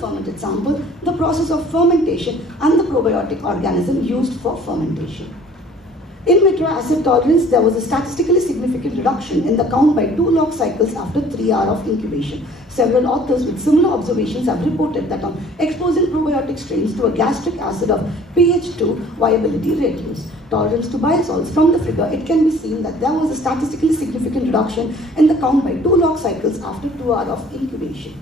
fermented sample, the process of fermentation, and the probiotic organism used for fermentation. In vitro acid tolerance, there was a statistically significant reduction in the count by 2 log cycles after 3 hours of incubation. Several authors with similar observations have reported that on exposing probiotic strains to a gastric acid of pH 2, viability reduced. Tolerance to bile salts. From the figure, it can be seen that there was a statistically significant reduction in the count by 2 log cycles after 2 hours of incubation.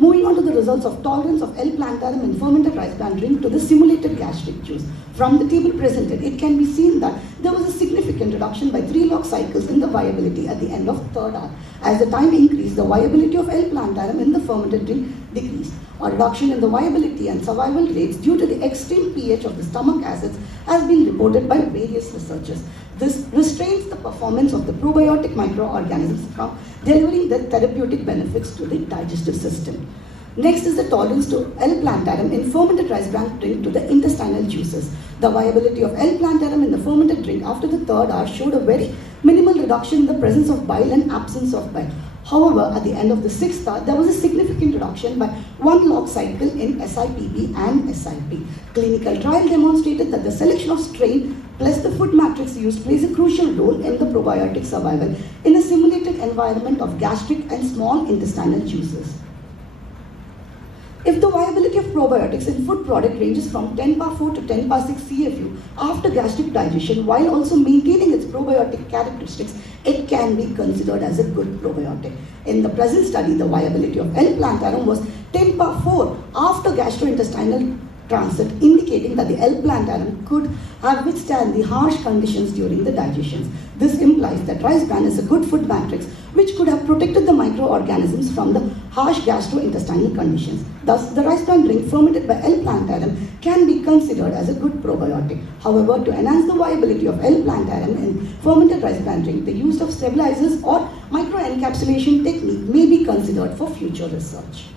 Moving on to the results of tolerance of L. plantarum in fermented rice bran drink to the simulated gastric juice. From the table presented, it can be seen that there was a significant reduction by 3 log cycles in the viability at the end of 3rd hour. As the time increased, the viability of L. plantarum in the fermented drink decreased. A reduction in the viability and survival rates due to the extreme pH of the stomach acids has been reported by various researchers. This restrains the performance of the probiotic microorganisms from delivering the therapeutic benefits to the digestive system. Next is the tolerance to L. plantarum in fermented rice bran drink to the intestinal juices. The viability of L. plantarum in the fermented drink after the 3rd hour showed a very minimal reduction in the presence of bile and absence of bile. However, at the end of the 6th hour, there was a significant reduction by 1 log cycle in SIPB and SIP. Clinical trial demonstrated that the selection of strain plus the food matrix used plays a crucial role in the probiotic survival in a simulated environment of gastric and small intestinal juices. If the viability of probiotics in food product ranges from 10^4 to 10^6 CFU after gastric digestion while also maintaining its probiotic characteristics, it can be considered as a good probiotic. In the present study, the viability of L. plantarum was 10^4 after gastrointestinal transit, indicating that the L. plantarum could have withstand the harsh conditions during the digestions. This implies that rice bran is a good food matrix which could have protected the microorganisms from the harsh gastrointestinal conditions. Thus, the rice bran drink fermented by L. plantarum can be considered as a good probiotic. However, to enhance the viability of L. plantarum in fermented rice bran drink, the use of stabilizers or microencapsulation technique may be considered for future research.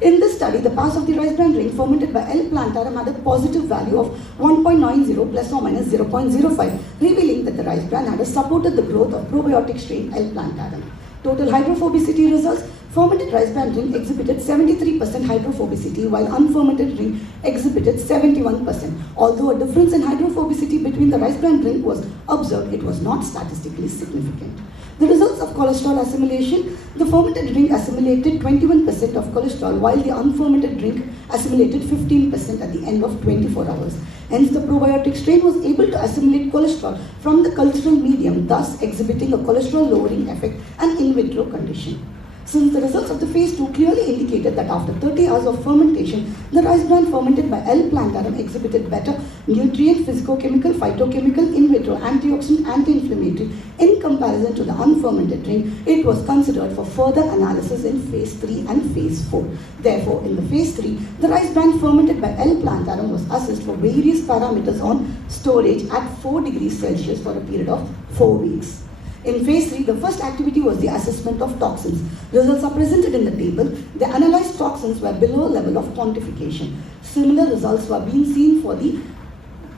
In this study, the pass of the rice bran drink fermented by L. plantarum had a positive value of 1.90 plus or minus 0.05, revealing that the rice bran had supported the growth of probiotic strain L. plantarum. Total hydrophobicity results. Fermented rice bran drink exhibited 73% hydrophobicity while unfermented drink exhibited 71%. Although a difference in hydrophobicity between the rice bran drink was observed, it was not statistically significant. The results of cholesterol assimilation. The fermented drink assimilated 21% of cholesterol while the unfermented drink assimilated 15% at the end of 24 hours. Hence, the probiotic strain was able to assimilate cholesterol from the cultural medium, thus exhibiting a cholesterol lowering effect and in vitro condition. Since the results of the phase 2 clearly indicated that after 30 hours of fermentation, the rice bran fermented by L. plantarum exhibited better nutrient, physicochemical, phytochemical, in vitro, antioxidant, anti-inflammatory in comparison to the unfermented drink, it was considered for further analysis in phase 3 and phase 4. Therefore, in the phase 3, the rice bran fermented by L. plantarum was assessed for various parameters on storage at 4 degrees Celsius for a period of 4 weeks. In phase 3, the first activity was the assessment of toxins. Results are presented in the table. The analyzed toxins were below level of quantification. Similar results were being seen for the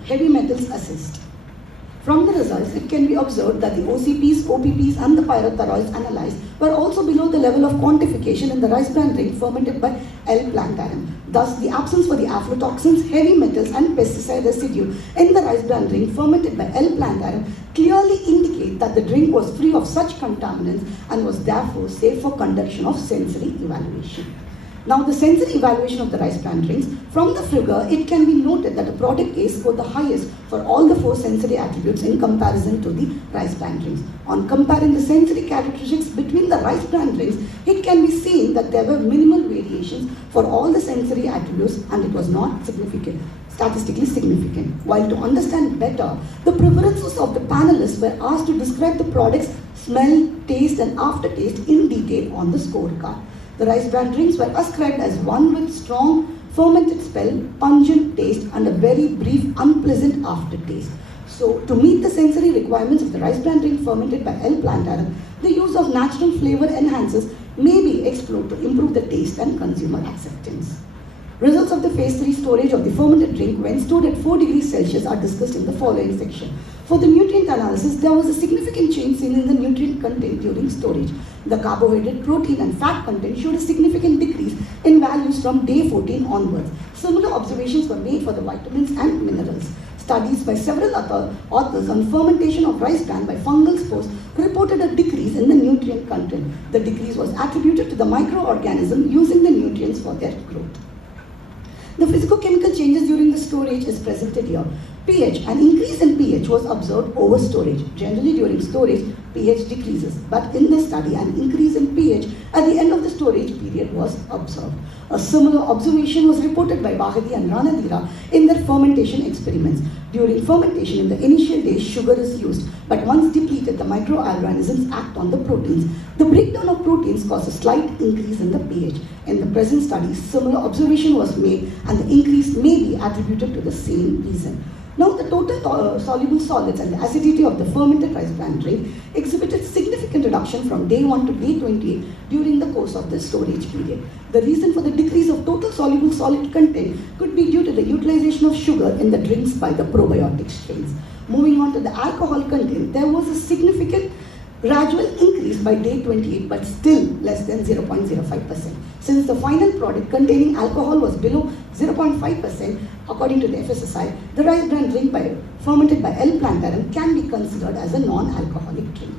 heavy metals assessed. From the results, it can be observed that the OCPs, OPPs and the pyrethroids analyzed were also below the level of quantification in the rice bran drink fermented by L. plantarum. Thus, the absence for the aflatoxins, heavy metals and pesticide residue in the rice bran drink fermented by L. plantarum clearly indicate that the drink was free of such contaminants and was therefore safe for conduction of sensory evaluation. Now, the sensory evaluation of the rice bran drinks. From the figure, it can be noted that the product A scored the highest for all the 4 sensory attributes in comparison to the rice bran drinks. On comparing the sensory characteristics between the rice bran drinks, it can be seen that there were minimal variations for all the sensory attributes and it was not statistically significant. While to understand better, the preferences of the panelists were asked to describe the product's smell, taste and aftertaste in detail on the scorecard. The rice bran drinks were ascribed as one with strong fermented smell, pungent taste and a very brief unpleasant aftertaste. So, to meet the sensory requirements of the rice bran drink fermented by L. plantarum, the use of natural flavor enhancers may be explored to improve the taste and consumer acceptance. Results of the phase 3 storage of the fermented drink when stored at 4 degrees Celsius are discussed in the following section. For the nutrient analysis, there was a significant change seen in the nutrient content during storage. The carbohydrate, protein and fat content showed a significant decrease in values from day 14 onwards. Similar observations were made for the vitamins and minerals. Studies by several other authors on fermentation of rice bran by fungal spores reported a decrease in the nutrient content. The decrease was attributed to the microorganism using the nutrients for their growth. The physicochemical changes during the storage is presented here. pH, an increase in pH was observed over storage. Generally during storage, pH decreases, but in this study, an increase in pH at the end of the storage period was observed. A similar observation was reported by Vahidi and Ranadira in their fermentation experiments. During fermentation, in the initial days, sugar is used, but once depleted, the microorganisms act on the proteins. The breakdown of proteins caused a slight increase in the pH. In the present study, similar observation was made, and the increase may be attributed to the same reason. Now, the total soluble solids and the acidity of the fermented rice bran drink exhibited significant reduction from day 1 to day 28 during the course of the storage period. The reason for the decrease of total soluble solid content could be due to the utilization of sugar in the drinks by the probiotic strains. Moving on to the alcohol content, there was a significant gradual increase by day 28, but still less than 0.05%. Since the final product containing alcohol was below 0.5%, according to the FSSI, the rice bran drink fermented by L. plantarum can be considered as a non-alcoholic drink.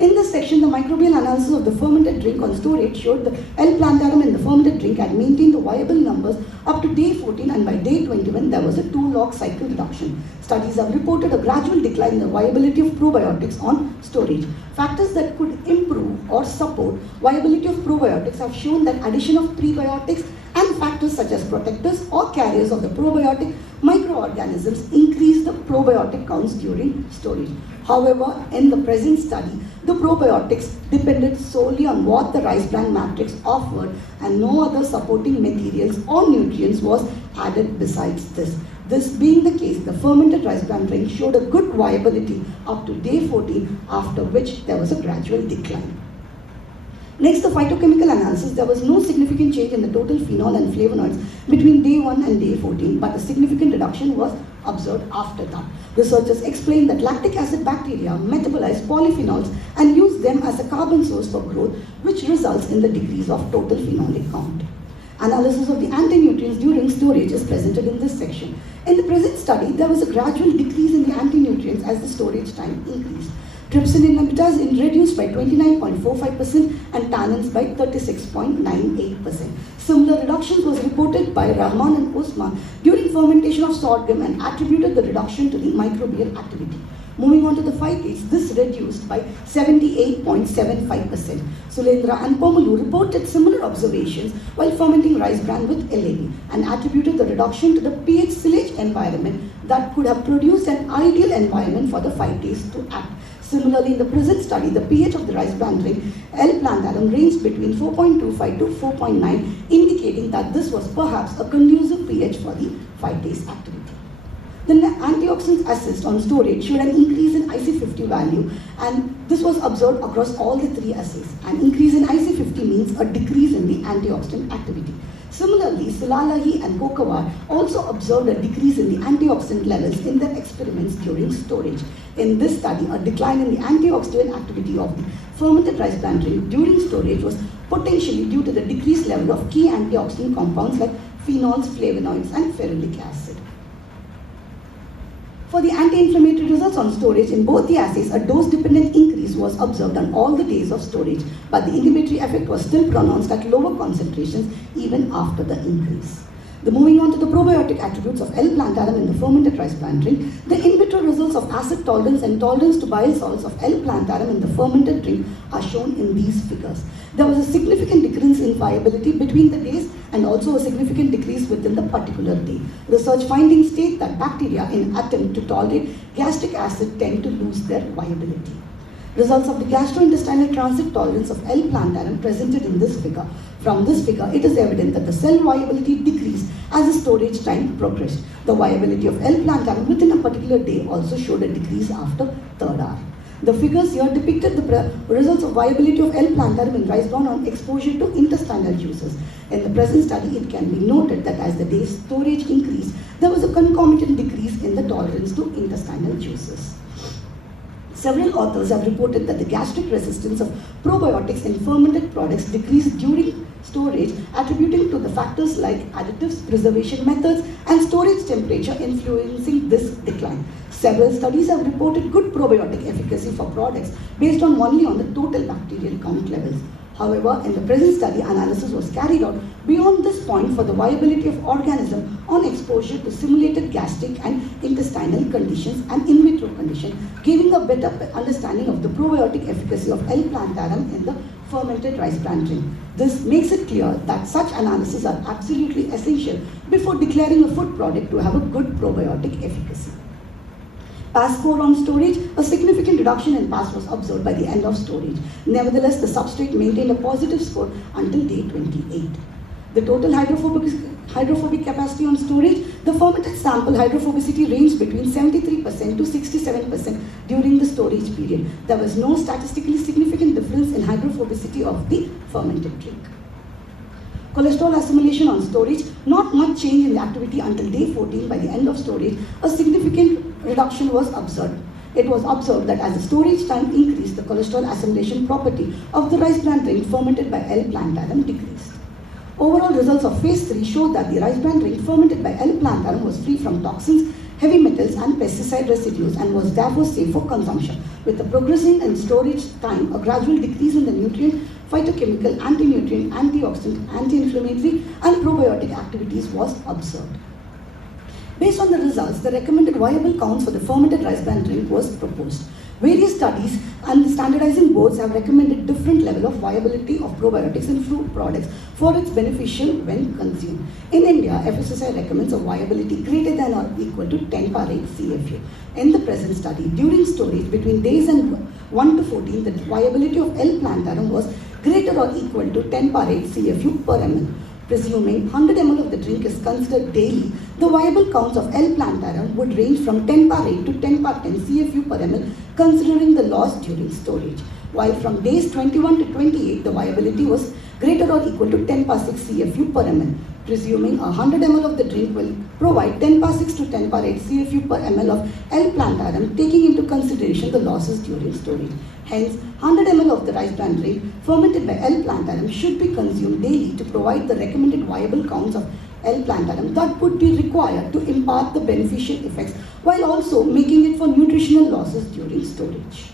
In this section, the microbial analysis of the fermented drink on storage showed the L. plantarum in the fermented drink had maintained the viable numbers up to day 14, and by day 21 there was a 2-log cycle reduction. Studies have reported a gradual decline in the viability of probiotics on storage. Factors that could improve or support viability of probiotics have shown that addition of prebiotics and factors such as protectors or carriers of the probiotic microorganisms increase the probiotic counts during storage. However, in the present study, the probiotics depended solely on what the rice bran matrix offered, and no other supporting materials or nutrients was added besides this. This being the case, the fermented rice bran drink showed a good viability up to day 14, after which there was a gradual decline. Next, the phytochemical analysis. There was no significant change in the total phenol and flavonoids between day 1 and day 14, but a significant reduction was observed after that. Researchers explained that lactic acid bacteria metabolize polyphenols and use them as a carbon source for growth, which results in the decrease of total phenolic count. Analysis of the anti-nutrients during storage is presented in this section. In the present study, there was a gradual decrease in the anti-nutrients as the storage time increased. Trypsin inhibitors reduced by 29.45% and tannins by 36.98%. Similar reductions was reported by Rahman and Osman during fermentation of sorghum and attributed the reduction to the microbial activity. Moving on to the phytates, this reduced by 78.75%. Sulendra and Pomulu reported similar observations while fermenting rice bran with LAB and attributed the reduction to the pH silage environment that could have produced an ideal environment for the phytates to act. Similarly, in the present study, the pH of the rice bran drink L. plantarum ranged between 4.25 to 4.9, indicating that this was perhaps a conducive pH for the phytase activity. The antioxidants assessed on storage showed an increase in IC50 value, and this was observed across all the 3 assays. An increase in IC50 means a decrease in the antioxidant activity. Similarly, Sulalahi and Kokawar also observed a decrease in the antioxidant levels in their experiments during storage. In this study, a decline in the antioxidant activity of the fermented rice bran drink during storage was potentially due to the decreased level of key antioxidant compounds like phenols, flavonoids, and ferulic acid. For the anti-inflammatory results on storage, in both the assays, a dose-dependent increase was observed on all the days of storage, but the inhibitory effect was still pronounced at lower concentrations even after the increase. Moving on to the probiotic attributes of L. plantarum in the fermented rice bran drink, the in vitro results of acid tolerance and tolerance to bile salts of L. plantarum in the fermented drink are shown in these figures. There was a significant difference in viability between the days and also a significant decrease within the particular day. Research findings state that bacteria in attempt to tolerate gastric acid tend to lose their viability. Results of the gastrointestinal transit tolerance of L. plantarum presented in this figure. From this figure, it is evident that the cell viability decreased as the storage time progressed. The viability of L. plantarum within a particular day also showed a decrease after 3rd hour. The figures here depicted the results of viability of L. plantarum in rice bran on exposure to intestinal juices. In the present study, it can be noted that as the day's storage increased, there was a concomitant decrease in the tolerance to intestinal juices. Several authors have reported that the gastric resistance of probiotics in fermented products decreased during storage, attributing to the factors like additives, preservation methods, and storage temperature influencing this decline. Several studies have reported good probiotic efficacy for products based only on the total bacterial count levels. However, in the present study, analysis was carried out beyond this point for the viability of organism on exposure to simulated gastric and intestinal conditions and in vitro conditions, giving a better understanding of the probiotic efficacy of L. plantarum in the fermented rice bran drink. This makes it clear that such analyses are absolutely essential before declaring a food product to have a good probiotic efficacy. PAS score on storage, a significant reduction in PAS was observed by the end of storage. Nevertheless, the substrate maintained a positive score until day 28. The total hydrophobic capacity on storage, the fermented sample hydrophobicity ranged between 73% to 67% during the storage period. There was no statistically significant difference in hydrophobicity of the fermented drink. Cholesterol assimilation on storage, not much change in the activity until day 14. By the end of storage, a significant reduction was observed. It was observed that as the storage time increased, the cholesterol assimilation property of the rice bran drink fermented by L. plantarum decreased. Overall results of phase 3 showed that the rice bran drink fermented by L. plantarum was free from toxins, heavy metals and pesticide residues and was therefore safe for consumption. With the progressing in storage time, a gradual decrease in the nutrient, phytochemical, anti-nutrient, antioxidant, anti-inflammatory and probiotic activities was observed. Based on the results, the recommended viable counts for the fermented rice bran drink was proposed. Various studies and the standardizing boards have recommended different level of viability of probiotics in food products for its beneficial when consumed. In India, FSSAI recommends a viability greater than or equal to 10^8 CFU. In the present study, during storage between days and 1 to 14, the viability of L. plantarum was greater or equal to 10^8 CFU per ml. Presuming 100 ml of the drink is considered daily, the viable counts of L. plantarum would range from 10^8 to 10^10 CFU per ml, considering the loss during storage. While from days 21 to 28, the viability was greater or equal to 10^6 CFU per ml. Presuming 100 ml of the drink will provide 10^6 to 10^8 CFU per ml of L. plantarum, taking into consideration the losses during storage. Hence, 100 ml of the rice bran drink fermented by L. plantarum should be consumed daily to provide the recommended viable counts of L. plantarum that would be required to impart the beneficial effects while also making it for nutritional losses during storage.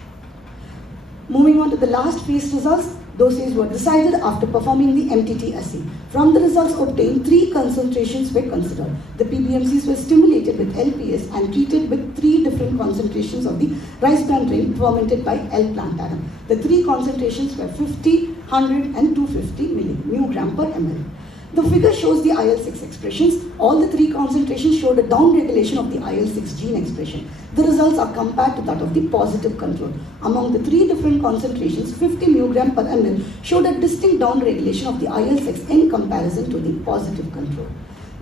Moving on to the last phase results, doses were decided after performing the MTT assay. From the results obtained, 3 concentrations were considered. The PBMCs were stimulated with LPS and treated with 3 different concentrations of the rice bran drink fermented by L. plantarum. The 3 concentrations were 50, 100 and 250 mg per ml. The figure shows the IL-6 expressions. All the 3 concentrations showed a downregulation of the IL-6 gene expression. The results are compared to that of the positive control. Among the 3 different concentrations, 50 mg per ml showed a distinct downregulation of the IL-6 in comparison to the positive control.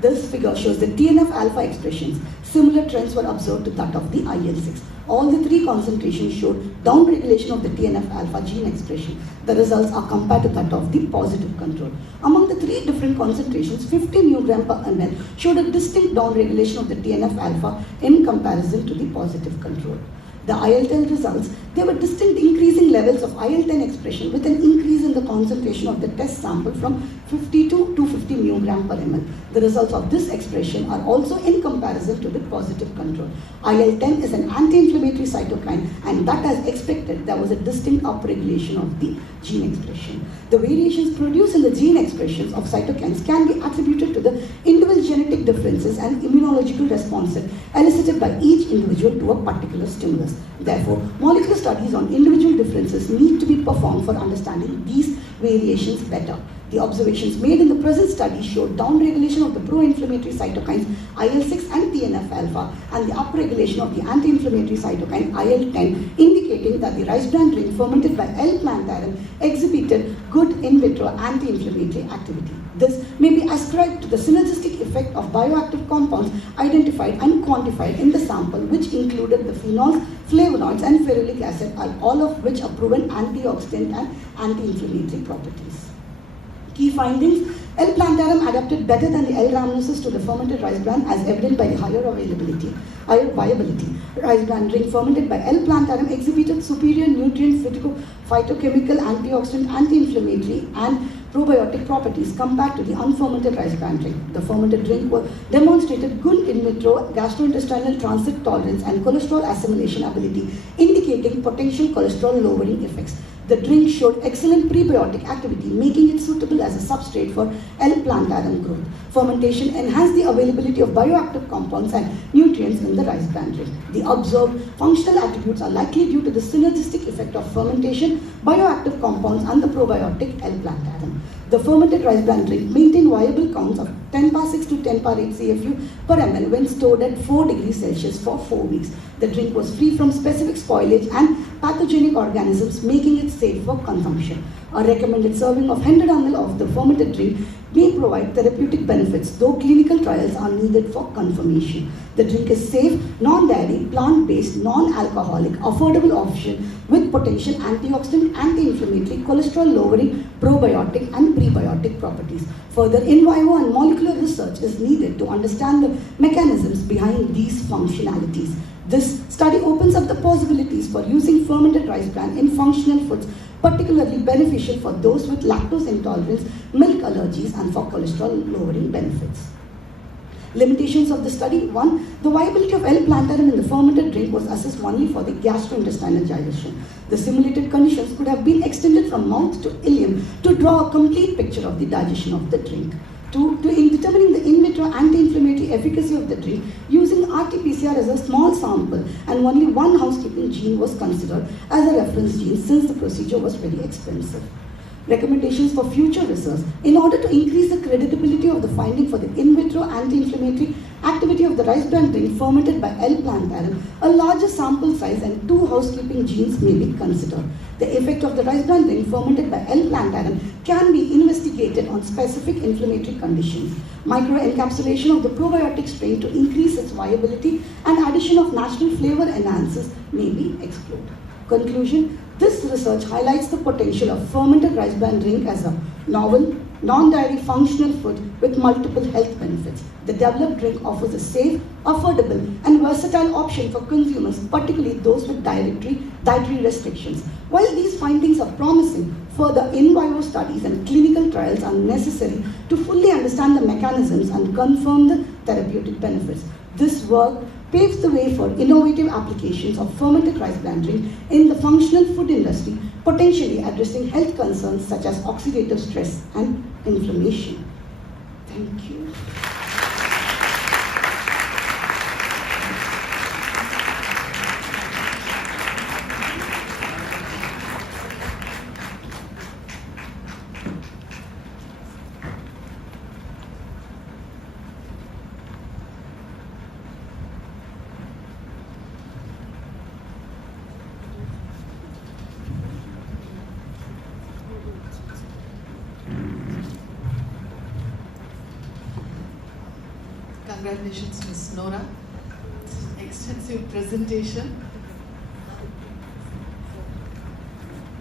This figure shows the TNF-alpha expressions. Similar trends were observed to that of the IL-6. All the 3 concentrations showed downregulation of the TNF-alpha gene expression. The results are compared to that of the positive control. Among the 3 different concentrations, 50 mg per ml showed a distinct downregulation of the TNF-alpha in comparison to the positive control. The IL-10 results, there were distinct increasing levels of IL-10 expression with an increase in the concentration of the test sample from 50 to 250 mg per ml. The results of this expression are also in comparison to the positive control. IL-10 is an anti-inflammatory cytokine, and that as expected, there was a distinct upregulation of the gene expression. The variations produced in the gene expressions of cytokines can be attributed to the individual genetic differences and immunological responses elicited by each individual to a particular stimulus. Therefore, molecular studies on individual differences need to be performed for understanding these variations better. The observations made in the present study showed downregulation of the pro-inflammatory cytokines IL-6 and TNF-alpha and the upregulation of the anti-inflammatory cytokine IL-10, indicating that the rice bran drink fermented by L. plantarum exhibited good in vitro anti-inflammatory activity. This may be ascribed to the synergistic effect of bioactive compounds identified and quantified in the sample, which included the phenols, flavonoids and ferulic acid, all of which are proven antioxidant and anti-inflammatory properties. Key findings: L. plantarum adapted better than the L. rhamnosus to the fermented rice bran as evident by the higher viability. Rice bran drink fermented by L. plantarum exhibited superior nutrient, phytochemical, antioxidant, anti-inflammatory and probiotic properties compared to the unfermented rice bran drink. The fermented drink demonstrated good in vitro gastrointestinal transit tolerance and cholesterol assimilation ability, indicating potential cholesterol lowering effects. The drink showed excellent prebiotic activity, making it suitable as a substrate for L. plantarum growth. Fermentation enhanced the availability of bioactive compounds and nutrients in the rice bran drink. The observed functional attributes are likely due to the synergistic effect of fermentation, bioactive compounds, and the probiotic L. plantarum. The fermented rice bran drink maintained viable counts of 10 power 6 to 10 power 8 CFU per ml when stored at 4 degrees Celsius for 4 weeks. The drink was free from specific spoilage and pathogenic organisms, making it safe for consumption. A recommended serving of 100 ml of the fermented drink may provide therapeutic benefits, though clinical trials are needed for confirmation. The drink is safe, non-dairy, plant-based, non-alcoholic, affordable option with potential antioxidant, anti-inflammatory, cholesterol-lowering, probiotic and prebiotic properties. Further in vivo and molecular research is needed to understand the mechanisms behind these functionalities. This study opens up the possibilities for using fermented rice bran in functional foods, particularly beneficial for those with lactose intolerance, milk allergies, and for cholesterol-lowering benefits. Limitations of the study: 1. The viability of L. plantarum in the fermented drink was assessed only for the gastrointestinal digestion. The simulated conditions could have been extended from mouth to ileum to draw a complete picture of the digestion of the drink. 2. In determining the in vitro anti-inflammatory efficacy of the drink, using RT-PCR as a small sample and only one housekeeping gene was considered as a reference gene since the procedure was very expensive. Recommendations for future research: in order to increase the credibility of the finding for the in vitro anti-inflammatory activity of the rice bran drink fermented by L. plantarum, a larger sample size and 2 housekeeping genes may be considered. The effect of the rice bran drink fermented by L. plantarum can be investigated on specific inflammatory conditions. Microencapsulation of the probiotic strain to increase its viability and addition of natural flavor enhancers may be explored. Conclusion: this research highlights the potential of fermented rice bran drink as a novel, non-dairy functional food with multiple health benefits. The developed drink offers a safe, affordable, and versatile option for consumers, particularly those with dietary restrictions. While these findings are promising, further in vivo studies and clinical trials are necessary to fully understand the mechanisms and confirm the therapeutic benefits. This work paves the way for innovative applications of fermented rice bran drink in the functional food industry, potentially addressing health concerns such as oxidative stress and inflammation. Thank you. Congratulations, Ms. Nora. Extensive presentation.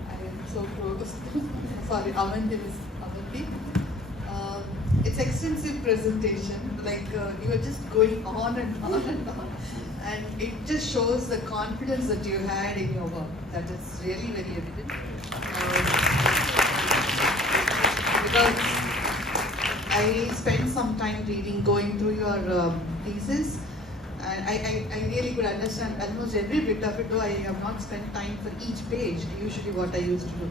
I am so proud. Sorry, Avanthi, Ms. Avanthi. It's extensive presentation. You are just going on and on and on, and it just shows the confidence that you had in your work. That is really very evident. Because I spent some time going through your thesis, and I really could understand almost every bit of it, though I have not spent time for each page, usually what I used to do.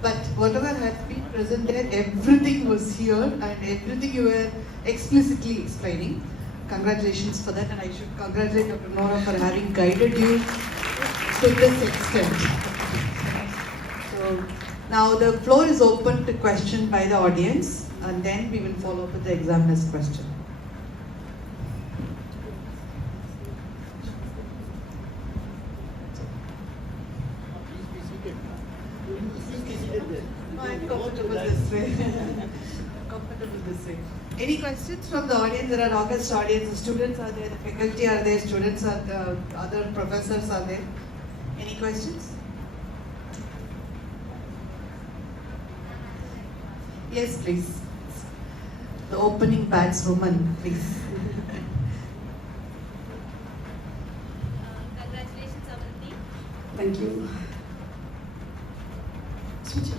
But whatever has been present there, everything was here and everything you were explicitly explaining. Congratulations for that, and I should congratulate Dr. Nora for having guided you to this extent. So now the floor is open to question by the audience, and then we will follow up with the examiner's question. No, I'm comfortable this way. Comfortable this way. Any questions from the audience? There are august audience. The students are there, the faculty are there, students are there, other professors are there. Any questions? Yes, please. the opening batswoman, please. Congratulations, Avanthi. Thank you. Switch it.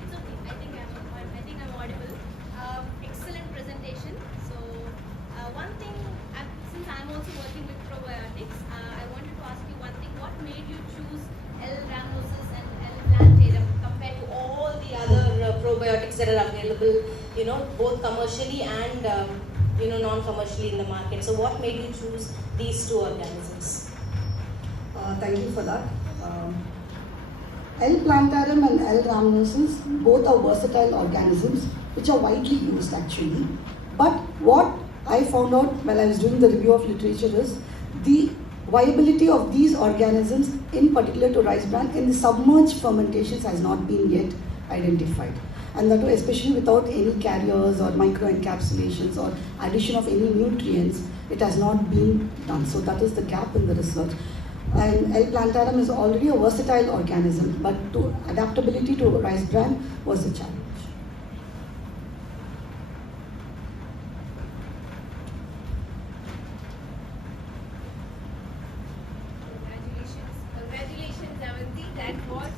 It's okay. I think I'm audible. Excellent presentation. So, one thing, since I'm also working with probiotics, I wanted to ask you one thing. What made you choose L. rhamnosus and L. plantarum compared to all the other probiotics that are available, both commercially and, non-commercially in the market? So, what made you choose these two organisms? Thank you for that. L. plantarum and L. rhamnosus both are versatile organisms which are widely used actually. But what I found out while I was doing the review of literature is the viability of these organisms, in particular to rice bran, in the submerged fermentations has not been yet identified. And that too, especially without any carriers or microencapsulations or addition of any nutrients, it has not been done. So that is the gap in the research. And L. plantarum is already a versatile organism, but adaptability to rice bran was a challenge. Congratulations, Avanthi. That was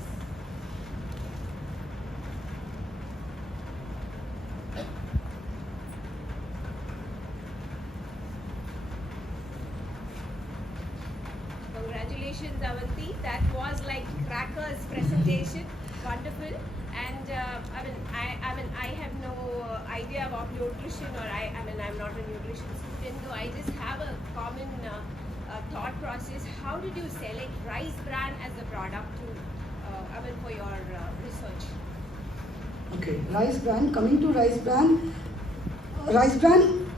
Congratulations, Avanthi. That was like crackers presentation. Wonderful. And I have no idea about nutrition, or I'm not a nutrition student, though I just have a common thought process. How did you select rice bran as a product for your research? Okay, rice bran. Coming to rice bran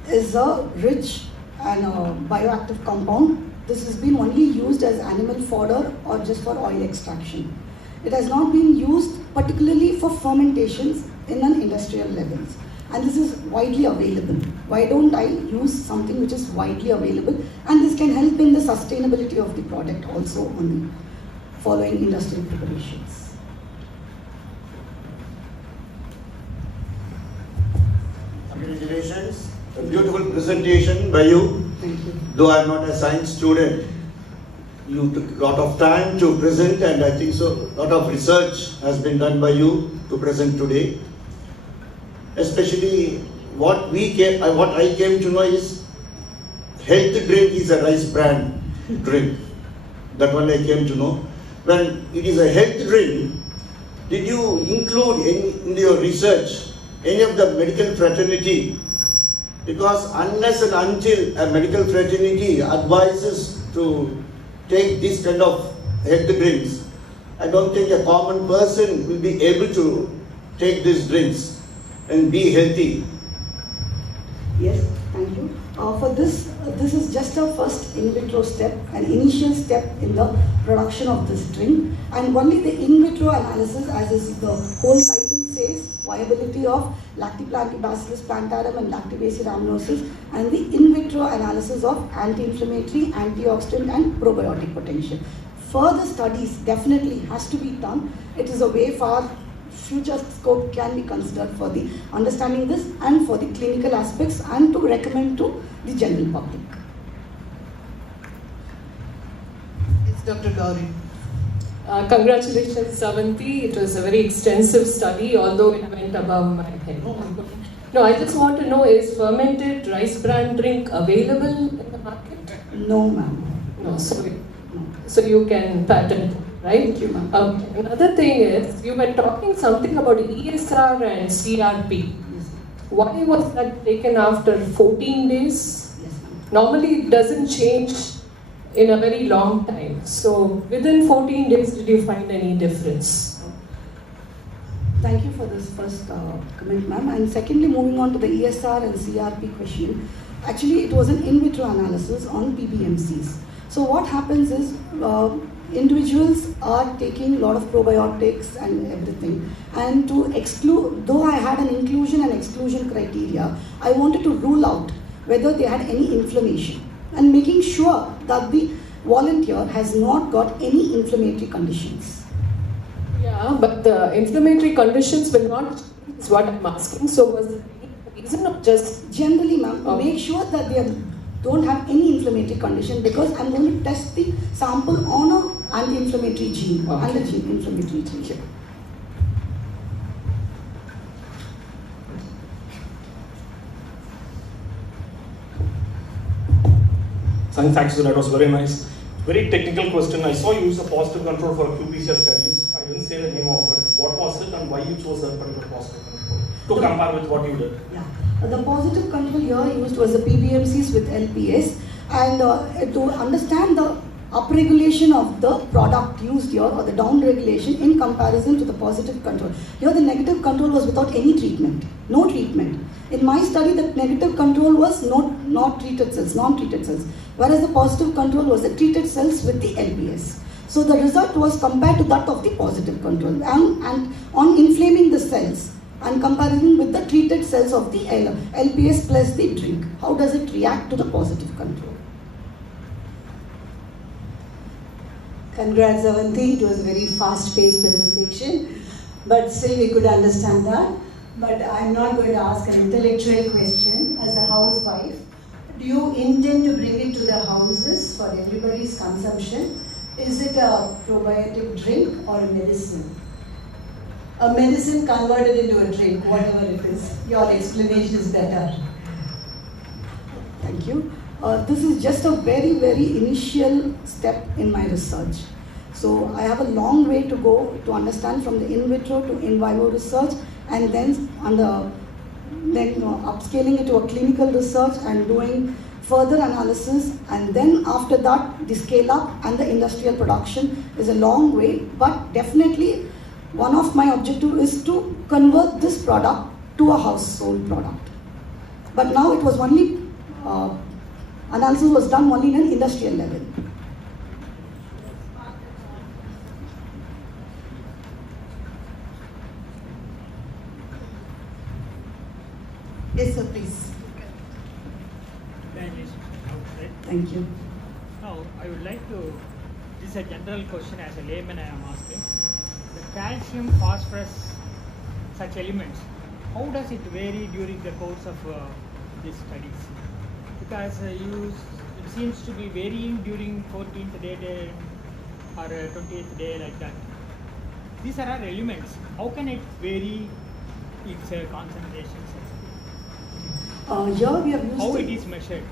is a rich and bioactive compound. This has been only used as animal fodder or just for oil extraction. It has not been used particularly for fermentations in an industrial levels. And this is widely available. Why don't I use something which is widely available? And this can help in the sustainability of the product also on the following industrial preparations. Congratulations. A beautiful presentation by you. Thank you. Though I'm not a science student, you took a lot of time to present, and I think so a lot of research has been done by you to present today. Especially what I came to know is health drink is a rice bran drink. That one I came to know. When it is a health drink, did you include in your research any of the medical fraternity? Because unless and until a medical fraternity advises to take this kind of health drinks, I don't think a common person will be able to take these drinks and be healthy. Yes, thank you. For this is just a first in vitro step, an initial step in the production of this drink, and only the in vitro analysis, as is the whole title says, viability of Lactobacillus plantarum and Lactobacillus rhamnosus, and the in vitro analysis of anti-inflammatory, antioxidant and probiotic potential. Further studies definitely has to be done. It is a way far future scope can be considered for the understanding this and for the clinical aspects and to recommend to the general public. It's Dr. Gauri. Congratulations, Avanthi. It was a very extensive study, although it went above my head. No, I just want to know, is fermented rice bran drink available in the market? No, ma'am. No, so you can patent it, right? Thank you, ma'am. Another thing is, you were talking something about ESR and CRP. Yes, Why was that taken after 14 days? yes, ma'am. Normally it doesn't change in a very long time. So within 14 days, did you find any difference? Thank you for this first comment, ma'am. And secondly, moving on to the ESR and CRP question, actually it was an in vitro analysis on PBMCs. So what happens is individuals are taking a lot of probiotics and everything, and to exclude, though I had an inclusion and exclusion criteria, I wanted to rule out whether they had any inflammation and making sure that the volunteer has not got any inflammatory conditions. Yeah, but the inflammatory conditions will not change, is what I'm asking. So was it the reason or just... Generally, ma'am, Okay. make sure that they don't have any inflammatory condition, because I'm going to test the sample on a anti-inflammatory gene, Okay. and the gene inflammatory gene. Thanks, that was very nice. Very technical question. I saw you use a positive control for qPCR studies. I didn't say the name of it. What was it and why you chose that particular positive control to compare with what you did? Yeah. The positive control here used was the PBMCs with LPS, and to understand the upregulation of the product used here, or the downregulation in comparison to the positive control. Here the negative control was without any treatment, no treatment. In my study, the negative control was not treated cells, non-treated cells, whereas the positive control was the treated cells with the LPS. So the result was compared to that of the positive control, and on inflaming the cells and comparison with the treated cells of the LPS plus the drink. How does it react to the positive control? Congrats, Avanthi. It was a very fast-paced presentation, but still we could understand that. But I'm not going to ask an intellectual question. As a housewife, do you intend to bring it to the houses for everybody's consumption? Is it a probiotic drink or a medicine? A medicine converted into a drink, whatever it is. Your explanation is better. Thank you. This is just a very, very initial step in my research. So I have a long way to go to understand from the in vitro to in vivo research, and then upscaling it to a clinical research and doing further analysis, and then after that the scale up and the industrial production is a long way, but definitely one of my objectives is to convert this product to a household product. But now it was only analysis was done only in an industrial level. Yes, sir, please. Thank you. Now, I would like to, this is a general question as a layman I am asking. The calcium, phosphorus, such elements, how does it vary during the course of these studies? Because it seems to be varying during 14th day or 20th day, like that. These are our elements. How can it vary its concentrations? Here we have used How it is measured?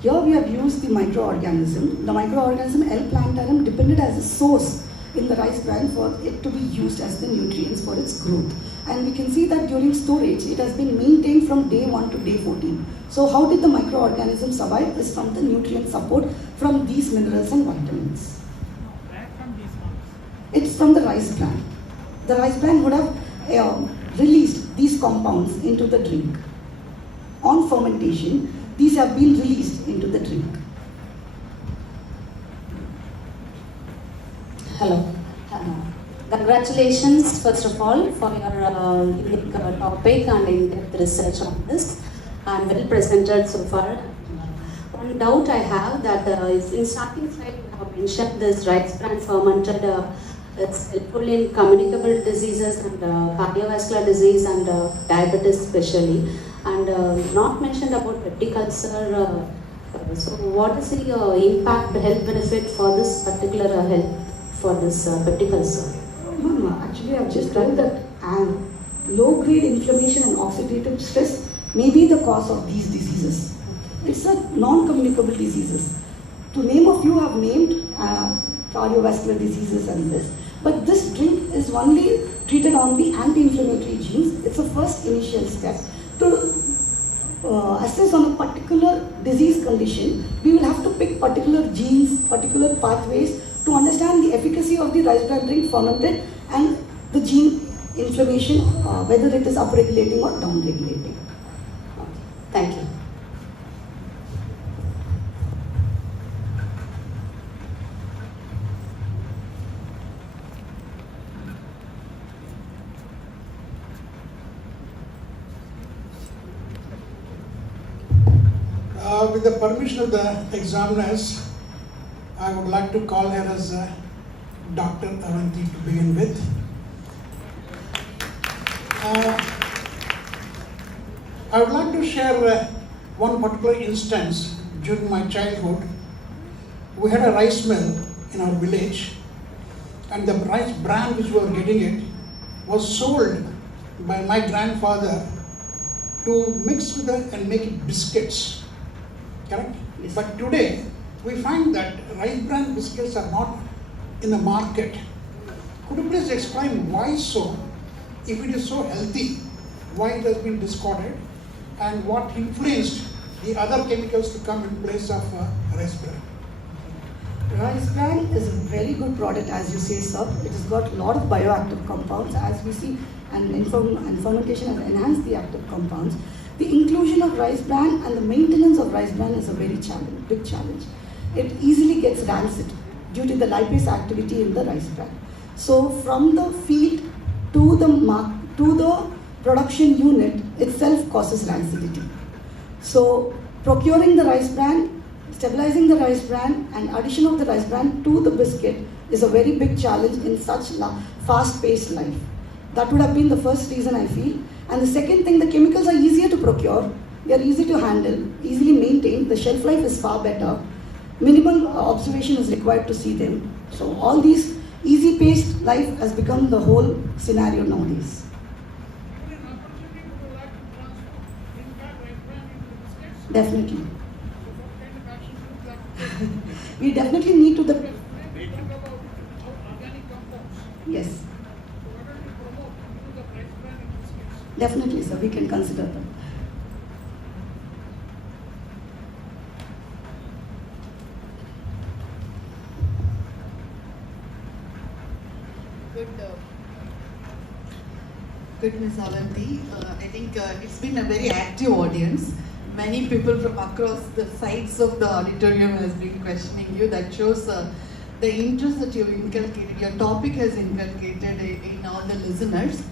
Here we have used the microorganism. The microorganism L. plantarum depended as a source in the rice bran for it to be used as the nutrients for its growth. And we can see that during storage, it has been maintained from day 1 to day 14. So how did the microorganism survive is from the nutrient support from these minerals and vitamins. Where from these ones? It's from the rice bran. The rice bran would have released these compounds into the drink. On fermentation, these have been released into the drink. Hello. Congratulations, first of all, for your unique topic and in-depth research on this, and well presented so far. One doubt I have that in starting slide you have mentioned this rice bran fermented it's helpful in communicable diseases and cardiovascular disease and diabetes especially, and not mentioned about peptic ulcer. So what is the impact, health benefit for this particular health for this peptic ulcer? Actually, I've just told that low-grade inflammation and oxidative stress may be the cause of these diseases. It's a non-communicable diseases. To name a few, I've named cardiovascular diseases and this. But this drink is only treated on the anti-inflammatory genes. It's a first initial step. To assess on a particular disease condition, we will have to pick particular genes, particular pathways to understand the efficacy of the rice bran drink fermented and the gene inflammation, whether it is upregulating or downregulating. Thank you. With the permission of the examiners, I would like to call her as Dr. Avanthi to begin with. I would like to share one particular instance during my childhood. We had a rice mill in our village, and the rice bran which we were getting it was sold by my grandfather to mix with it and make it biscuits. Correct? Yes. But today, we find that rice bran biscuits are not in the market. Could you please explain why so? If it is so healthy, why it has been discarded, and what influenced the other chemicals to come in place of rice bran? Rice bran is a very good product, as you say, sir. It has got a lot of bioactive compounds, as we see, and fermentation has enhanced the active compounds. The inclusion of rice bran and the maintenance of rice bran is a very big challenge. It easily gets rancid due to the lipase activity in the rice bran. So from the field to the production unit itself causes rancidity. So procuring the rice bran, stabilizing the rice bran, and addition of the rice bran to the biscuit is a very big challenge in such fast-paced life. That would have been the first reason, I feel. And the second thing, the chemicals are easier to procure, they are easy to handle, easily maintained, the shelf life is far better, minimal observation is required to see them. So all these easy-paced life has become the whole scenario nowadays. Definitely. We definitely need to the... Yes. Definitely, sir, we can consider that. Good, Ms. Avanthi. I think it's been a very active audience. Many people from across the sides of the auditorium has been questioning you. That shows the interest that you've inculcated, your topic has inculcated in all the listeners.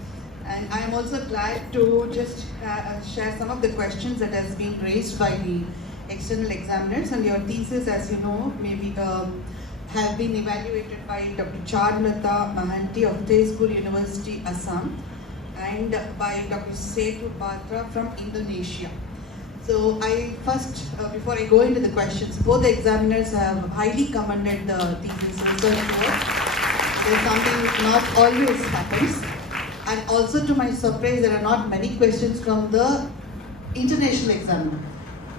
And I am also glad to just share some of the questions that has been raised by the external examiners. And your thesis, as you know, maybe have been evaluated by Dr. Charulata Mahanti of Tezpur University, Assam, and by Dr. Setu Batra from Indonesia. So I first, before I go into the questions, both the examiners have highly commended the thesis research work. There's something which not always happens. And also to my surprise, there are not many questions from the international examiner.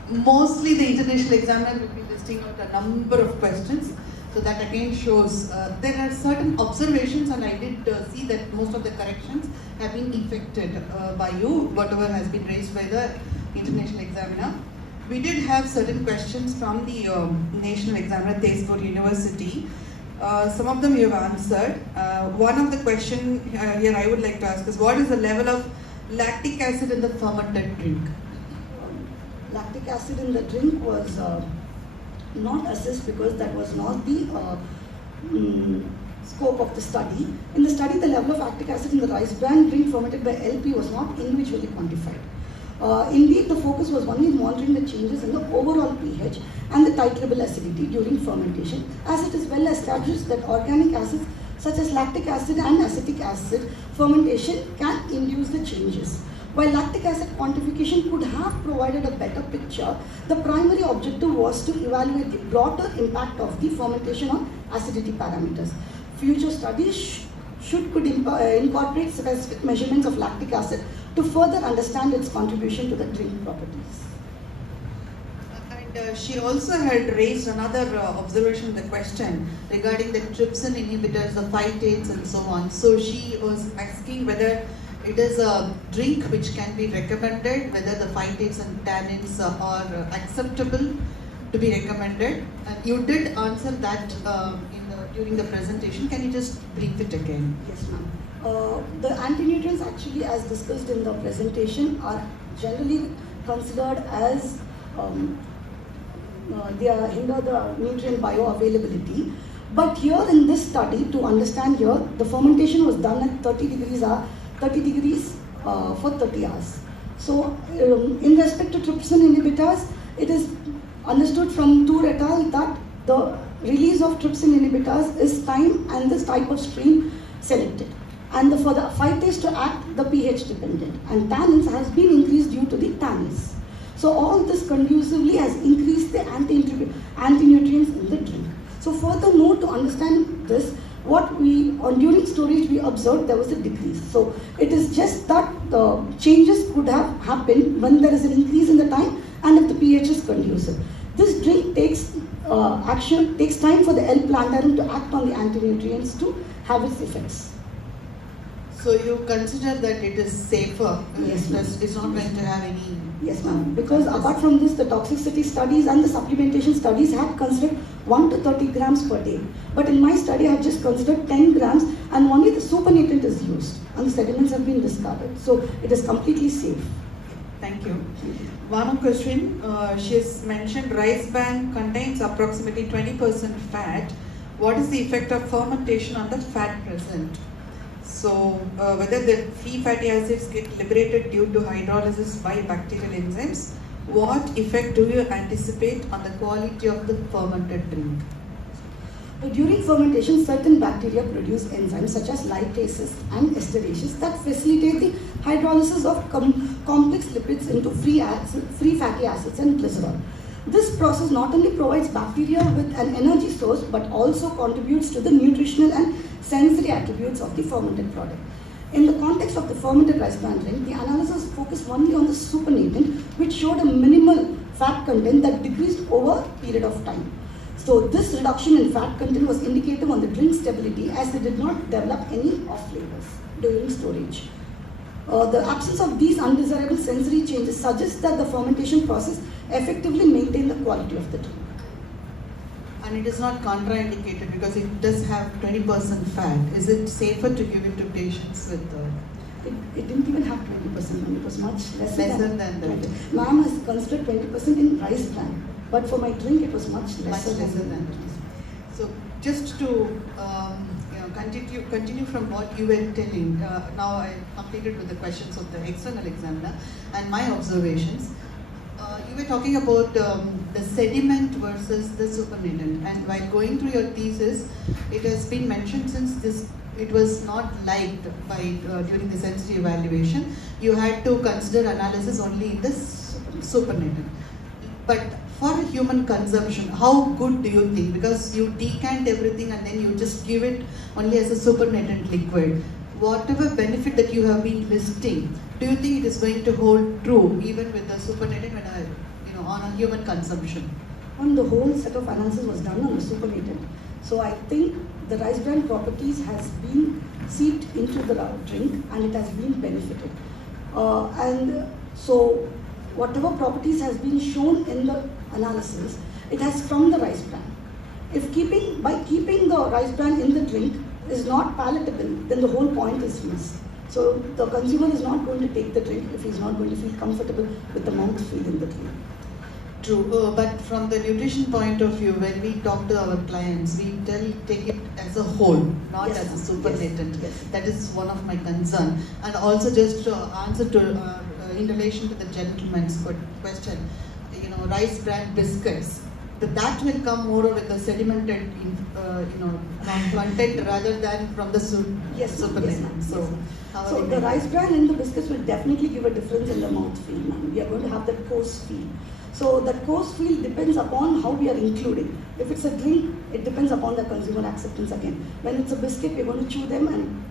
Mostly the international examiner will be listing out a number of questions. So that again shows there are certain observations, and I did see that most of the corrections have been effected by you, whatever has been raised by the international examiner. We did have certain questions from the national examiner, Tezpur University. Some of them you have answered. One of the question here I would like to ask is, what is the level of lactic acid in the fermented drink? Lactic acid in the drink was not assessed because that was not the scope of the study. In the study, the level of lactic acid in the rice bran drink fermented by LP was not individually quantified. Indeed, the focus was only monitoring the changes in the overall pH and the titrable acidity during fermentation, as it is well established that organic acids such as lactic acid and acetic acid fermentation can induce the changes. While lactic acid quantification could have provided a better picture, the primary objective was to evaluate the broader impact of the fermentation on acidity parameters. Future studies could incorporate specific measurements of lactic acid to further understand its contribution to the drink properties. And she also had raised another observation in the question regarding the trypsin inhibitors, the phytates and so on. So she was asking whether it is a drink which can be recommended, whether the phytates and tannins are acceptable to be recommended. And you did answer that during the presentation. Can you just brief it again? Yes, ma'am. The anti-nutrients actually, as discussed in the presentation, are generally considered as they hinder the nutrient bioavailability. But here in this study, to understand here, the fermentation was done at 30 degrees for 30 hours. So in respect to trypsin inhibitors, it is understood from Tour et al. That the release of trypsin inhibitors is time and this type of stream selected. And for the phytates to act, the pH dependent. And tannins has been increased due to the tannins. So all this conducively has increased the anti-nutrients in the drink. So furthermore, to understand this, during storage we observed there was a decrease. So it is just that the changes could have happened when there is an increase in the time and if the pH is conducive. This drink takes time for the L-plantarum to act on the anti-nutrients to have its effects. So you consider that it is safer? Yes, it's not going to have any... Yes, ma'am. Because apart from this, the toxicity studies and the supplementation studies have considered 1 to 30 grams per day. But in my study, I have just considered 10 grams and only the supernatant is used. And the sediments have been discarded. So it is completely safe. Thank you. One more question. She has mentioned rice bran contains approximately 20% fat. What is the effect of fermentation on the fat present? So, whether the free fatty acids get liberated due to hydrolysis by bacterial enzymes, what effect do you anticipate on the quality of the fermented drink? During fermentation, certain bacteria produce enzymes such as liptases and esterases that facilitate the hydrolysis of complex lipids into free fatty acids and glycerol. This process not only provides bacteria with an energy source but also contributes to the nutritional and sensory attributes of the fermented product. In the context of the fermented rice bran drink, the analysis focused only on the supernatant, which showed a minimal fat content that decreased over a period of time. So this reduction in fat content was indicative on the drink stability as it did not develop any off flavors during storage. The absence of these undesirable sensory changes suggests that the fermentation process effectively maintained the quality of the drink. And it is not contraindicated because it does have 20% fat. Is it safer to give it to patients with It didn't even have 20%, it was much lesser than that? Ma'am has considered 20% in rice bran, but for my drink it was much lesser than that. So just to continue from what you were telling, now I completed with the questions of the external examiner and my observations. You were talking about the sediment versus the supernatant, and while going through your thesis, it has been mentioned since it was not liked by during the sensory evaluation, you had to consider analysis only in the supernatant. But for human consumption, how good do you think? Because you decant everything and then you just give it only as a supernatant liquid. Whatever benefit that you have been listing, do you think it is going to hold true even with the supernatant when on a human consumption? On the whole set of analysis was done on the supernatant. So I think the rice bran properties has been seeped into the drink and it has been benefited. And so whatever properties has been shown in the analysis, it has from the rice bran. By keeping the rice bran in the drink is not palatable, then the whole point is missed. So the consumer is not going to take the drink if he's not going to feel comfortable with the mouthfeel in the drink. True, but from the nutrition point of view, when we talk to our clients, we take it as a whole, not as a supernatant. Yes. That is one of my concern. And also just to answer to in relation to the gentleman's question, rice bran biscuits. That will come more with the sedimented, content rather than from the supernatant. So the rice bran in the biscuits will definitely give a difference in the mouthfeel. We are going to have that coarse feel. So that coarse feel depends upon how we are including. If it's a drink, it depends upon the consumer acceptance again. When it's a biscuit, we're going to chew them and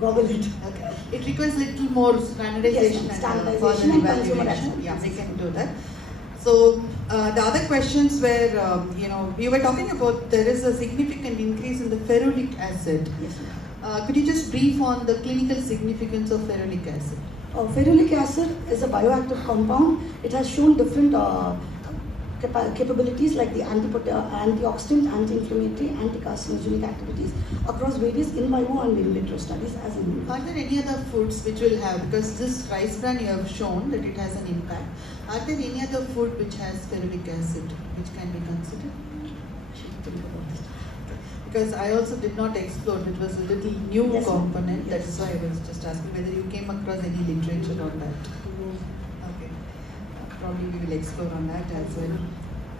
gobble it. Okay. It requires little more standardization, standardization and consumer acceptance. Yeah, we can do that. So the other questions were, you were talking about there is a significant increase in the ferulic acid. Yes, could you just brief on the clinical significance of ferulic acid? Ferulic acid is a bioactive compound. It has shown different capabilities like the antioxidant, anti-inflammatory, anti-carcinogenic activities across various in vivo and in vitro studies as in. Are there any other foods which will have, because this rice bran you have shown that it has an impact, are there any other food which has ferulic acid which can be considered? Because I also did not explore, it was a little new component, that is why I was just asking whether you came across any literature on that. Okay, probably we will explore on that as well.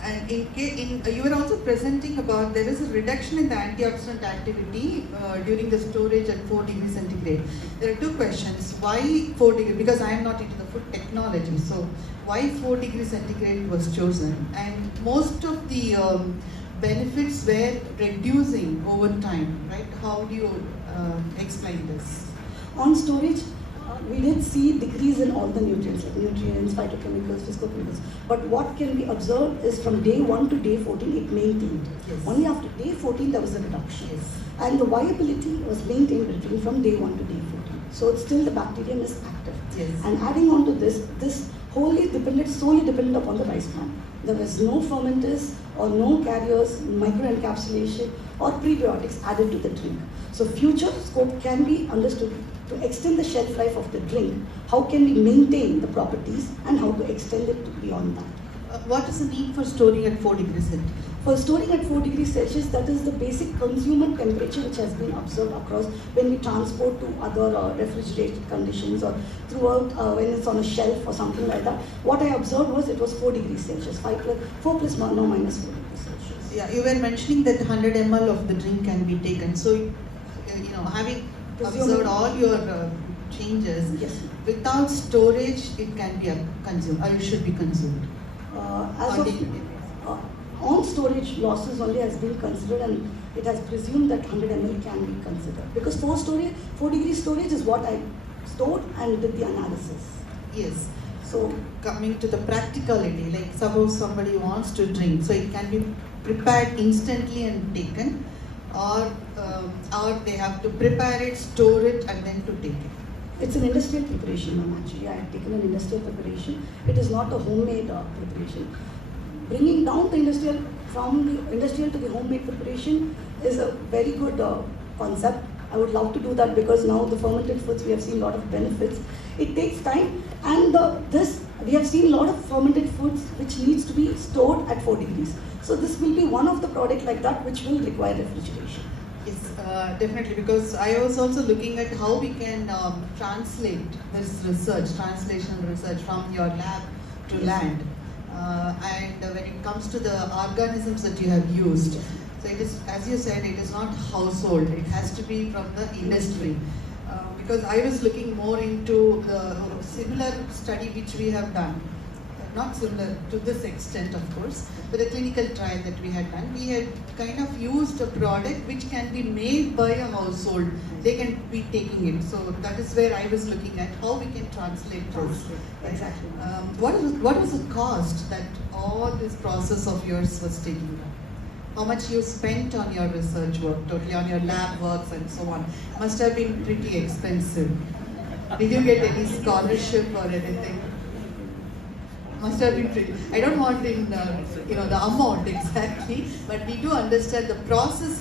And you were also presenting about there is a reduction in the antioxidant activity during the storage at 4 degrees centigrade. There are two questions. Why 4 degrees? Because I am not into the food technology. So why 4 degrees centigrade was chosen? And most of the benefits were reducing over time, right? How do you explain this? On storage, we did see decrease in all the nutrients, like nutrients, phytochemicals, physicochemicals. But what can be observed is from day 1 to day 14, it maintained. Yes. Only after day 14, there was a reduction. Yes. And the viability was maintained between from day 1 to day 14. So it's still the bacterium is active. Yes. And adding on to this solely dependent upon the rice plant. There was no fermenters or no carriers, microencapsulation or prebiotics added to the drink. So future scope can be understood to extend the shelf life of the drink. How can we maintain the properties and how to extend it beyond that? What is the need for storing at 4 degrees Celsius? For storing at 4 degrees Celsius, that is the basic consumer temperature which has been observed across when we transport to other refrigerated conditions or throughout when it's on a shelf or something like that. What I observed was it was 4 degrees Celsius, 4 plus no minus 4 degrees Celsius. Yeah, you were mentioning that 100 ml of the drink can be taken. So, having observed all your changes, yes, without storage, it can be consumed, or it should be consumed. On storage, losses only has been considered, and it has presumed that 100 ml can be considered. Because 4 degree storage is what I stored and did the analysis. Yes. So coming to the practicality, like suppose somebody wants to drink, so it can be prepared instantly and taken, or they have to prepare it, store it, and then to take it. It's an industrial preparation, ma'am. Actually, I have taken an industrial preparation. It is not a homemade preparation. Bringing down the industrial from the industrial to the homemade preparation is a very good concept. I would love to do that because now the fermented foods, we have seen a lot of benefits. It takes time, and we have seen a lot of fermented foods which needs to be stored at 4 degrees. So this will be one of the products like that which will require refrigeration. Yes, definitely, because I was also looking at how we can translate this research, translational research from your lab to land. And when it comes to the organisms that you have used, so it is, as you said, it is not household, it has to be from the industry. Because I was looking more into the similar study which we have done. Not similar to this extent, of course, but the clinical trial that we had done, we had kind of used a product which can be made by a household. They can be taking it. So that is where I was looking at how we can translate this. Exactly. What was the cost that all this process of yours was taking? How much you spent on your research work, totally on your lab works and so on? Must have been pretty expensive. Did you get any scholarship or anything? Must have been pretty. I don't want in the amount exactly, but we do understand the process.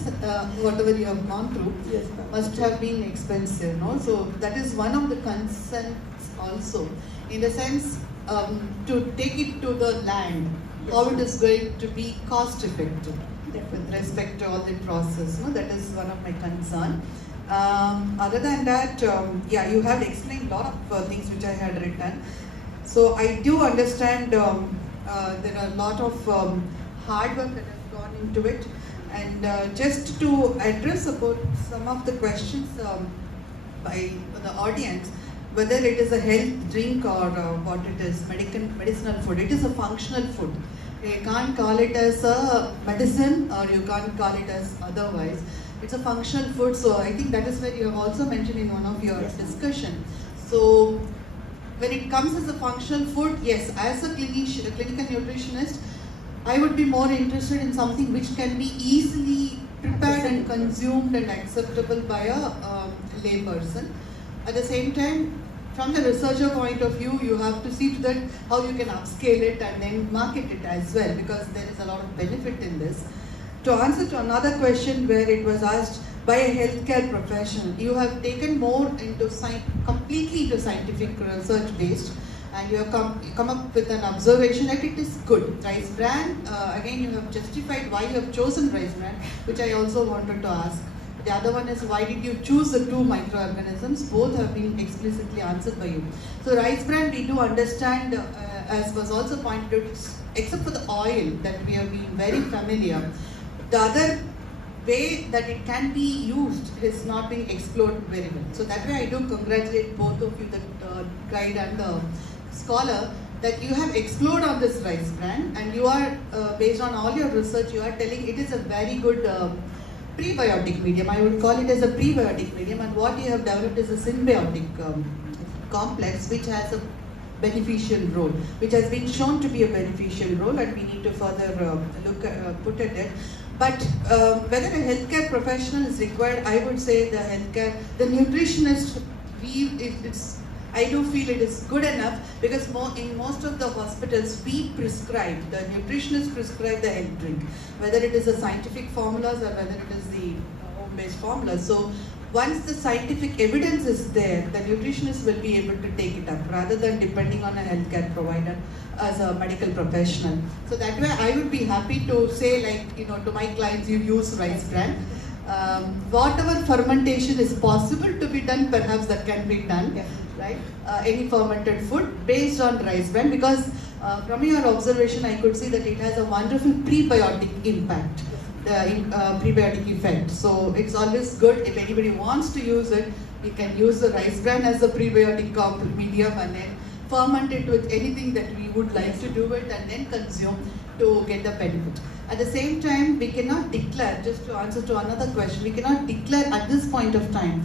Whatever you have gone through, yes, must have been expensive, no? So that is one of the concerns also, in the sense to take it to the land, how it is going to be cost effective with respect to all the process. No, that is one of my concern. Other than that, you have explained a lot of things which I had written. So I do understand there are a lot of hard work that has gone into it, and just to address about some of the questions by the audience, whether it is a health drink or what it is, medicinal food, it is a functional food. You can't call it as a medicine or you can't call it as otherwise. It's a functional food, so I think that is where you have also mentioned in one of your discussion. So when it comes as a functional food, yes, as a clinical nutritionist, I would be more interested in something which can be easily prepared and consumed and acceptable by a layperson. At the same time, from the researcher point of view, you have to see to that how you can upscale it and then market it as well, because there is a lot of benefit in this. To answer to another question where it was asked by a healthcare professional, you have taken more into completely into scientific research based, and you have come up with an observation that it is good. Rice bran, again you have justified why you have chosen rice bran, which I also wanted to ask. The other one is, why did you choose the 2 microorganisms? Both have been explicitly answered by you. So rice bran, we do understand as was also pointed out, except for the oil that we have been very familiar, the other way that it can be used is not being explored very well. So that way I do congratulate both of you, the guide and the scholar, that you have explored on this rice bran, and you are, based on all your research, you are telling it is a very good prebiotic medium. I would call it as a prebiotic medium, and what you have developed is a symbiotic complex which has a beneficial role, which has been shown to be a beneficial role, and we need to further put at it. But whether a healthcare professional is required, I would say the nutritionist, I do feel it is good enough, because in most of the hospitals we prescribe, the nutritionists prescribe the health drink, whether it is the scientific formulas or whether it is the home-based formulas. So once the scientific evidence is there, the nutritionist will be able to take it up rather than depending on a healthcare provider as a medical professional. So that way I would be happy to say, like, to my clients, you use rice bran. Whatever fermentation is possible to be done, perhaps that can be done, right? Any fermented food based on rice bran, because from your observation I could see that it has a wonderful prebiotic impact, the prebiotic effect. So it's always good if anybody wants to use it, you can use the rice bran as a prebiotic medium and then ferment it with anything that we would like to do it and then consume to get the benefit. At the same time, we cannot declare, just to answer to another question, we cannot declare at this point of time,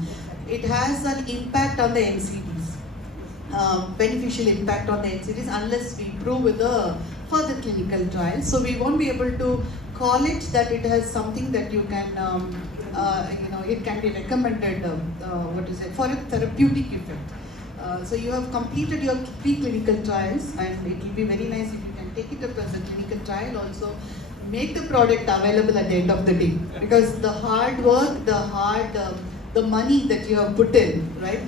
it has an impact on the NCDs, beneficial impact on the NCDs, unless we prove with a further clinical trial. So we won't be able to call it that it has something that you can, it can be recommended, for a therapeutic effect. So you have completed your preclinical trials, and it will be very nice if you can take it up as a clinical trial, also make the product available at the end of the day, because the hard work, the money that you have put in, right?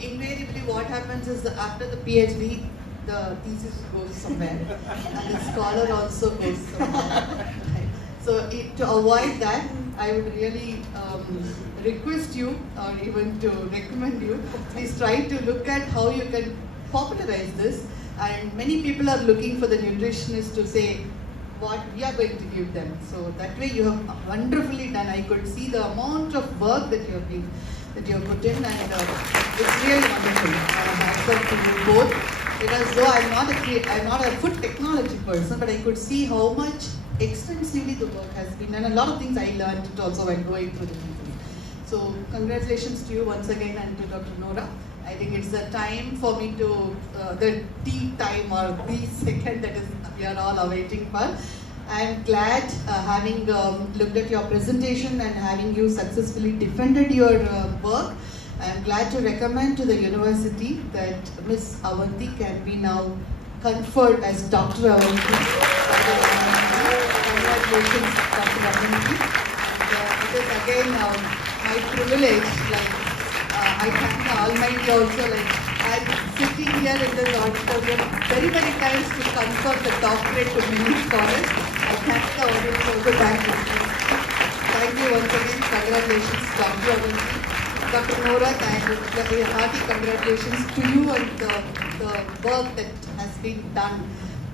Invariably what happens is that after the PhD, the thesis goes somewhere and the scholar also goes somewhere. Right? So to avoid that, I would really request you, or even to recommend you, please try to look at how you can popularize this. And many people are looking for the nutritionist to say what we are going to give them. So that way you have wonderfully done. I could see the amount of work that you have put in, and it's really wonderful. Hats off to you both, because though I'm not a food technology person, but I could see how much extensively the work has been, and a lot of things I learned also when going through the thesis. So congratulations to you once again, and to Dr. Nora. I think it's the time for me to, the tea time or the second that is we are all awaiting for. I'm glad having looked at your presentation and having you successfully defended your work. I'm glad to recommend to the university that Miss Avanthi can be now conferred as Dr. Avanthi. Congratulations, Dr. Avanthi. And, it is again my privilege, I thank the Almighty also, I'm sitting here in this auditorium very many times to confer the doctorate to many scholars. I thank the audience also, thank you once again, congratulations Dr. Avanthi. Dr. Nora, thank you, hearty congratulations to you and the work that has been done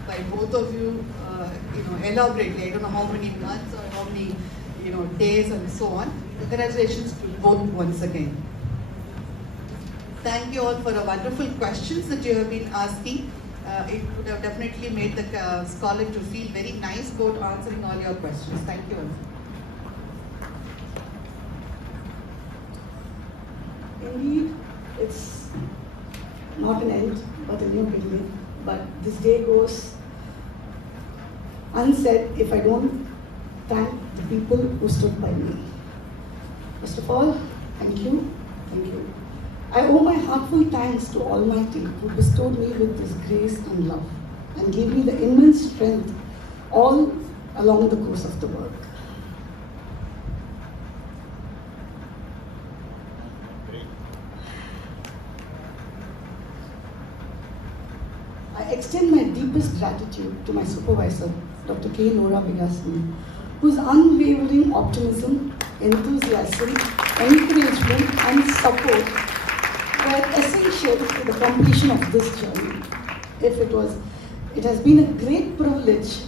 by both of you, elaborately. I don't know how many months or how many days and so on. Congratulations to both once again. Thank you all for the wonderful questions that you have been asking. It would have definitely made the scholar to feel very nice about answering all your questions. Thank you all. Indeed, it's not an end, but a new beginning. But this day goes unsaid if I don't thank the people who stood by me. First of all, thank you, thank you. I owe my heartfelt thanks to Almighty who bestowed me with this grace and love and gave me the immense strength all along the course of the work. I extend my deepest gratitude to my supervisor, Dr. K. Nora Bigasmi, whose unwavering optimism, enthusiasm, encouragement and support were essential to the completion of this journey. If it was It has been a great privilege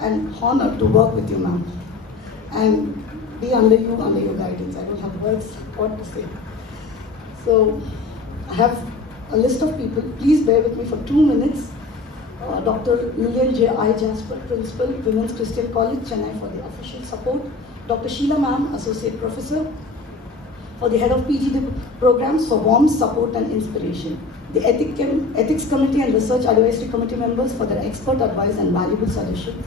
and honor to work with you, ma'am, and be under your guidance. I don't have words what to say. So, I have a list of people. Please bear with me for 2 minutes. Dr. Lillian J. I. Jasper, Principal, Women's Christian College, Chennai, for the official support. Dr. Sheila Ma'am, Associate Professor, for the Head of PG Programs, for warm support and inspiration. The Ethics Committee and Research Advisory Committee members for their expert advice and valuable suggestions.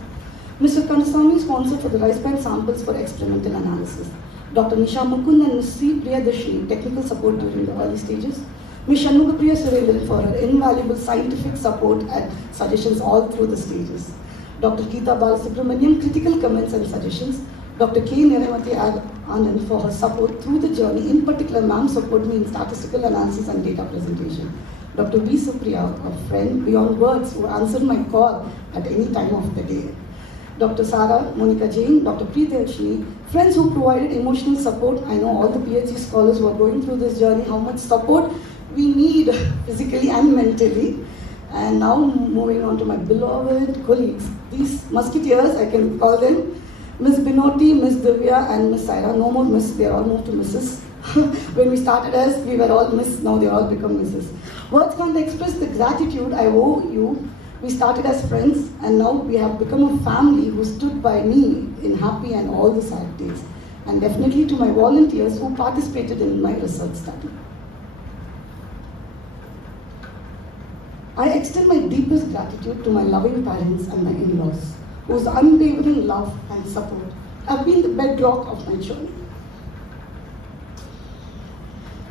Mr. Kanasamy, sponsor for the rice bran samples for experimental analysis. Dr. Nisha Mukund and Ms. C. Priyadarshini, technical support during the early stages. Ms. Shanmugapriya Surendran for her invaluable scientific support and suggestions all through the stages. Dr. Geeta Balasubramaniam, critical comments and suggestions. Dr. K. Niramati Anand for her support through the journey. In particular, ma'am support me in statistical analysis and data presentation. Dr. B. Supriya, a friend beyond words, who answered my call at any time of the day. Dr. Sarah Monica Jain, Dr. Priyadarshini, friends who provided emotional support. I know all the PhD scholars who are going through this journey, how much support we need physically and mentally. And now moving on to my beloved colleagues, these musketeers, I can call them, Miss Binoti, Miss Divya and Miss Saira. No more Miss, they are all moved to Mrs. When we started as, we were all Miss, now they all become Mrs. Words can't express the gratitude I owe you. We started as friends and now we have become a family who stood by me in happy and all the sad days. And definitely to my volunteers who participated in my research study. I extend my deepest gratitude to my loving parents and my in-laws, whose unwavering love and support have been the bedrock of my journey.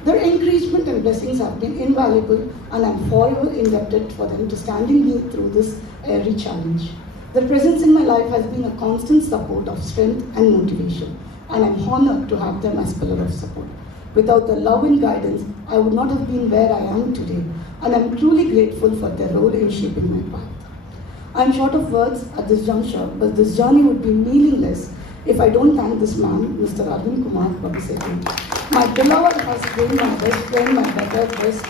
Their encouragement and blessings have been invaluable, and I am forever indebted for them to standing me through this airy challenge. Their presence in my life has been a constant support of strength and motivation, and I am honored to have them as pillar of support. Without their love and guidance, I would not have been where I am today, and I am truly grateful for their role in shaping my path. I am short of words at this juncture, but this journey would be meaningless if I don't thank this man, Mr. Arvind Kumar Babiseki. My beloved husband, my best friend, my better best,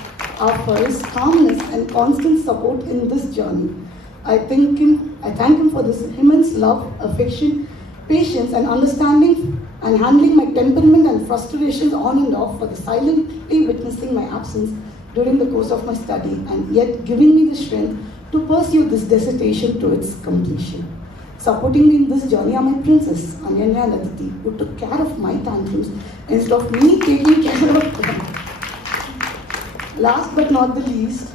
for his calmness and constant support in this journey. I thank him for this immense love, affection, patience and understanding, and handling my temperament and frustrations on and off, for the silently witnessing my absence during the course of my study, and yet giving me the strength to pursue this dissertation to its completion. Supporting me in this journey are my princess, Anyanya and Aditi, who took care of my tantrums instead of me taking care of them. Last but not the least,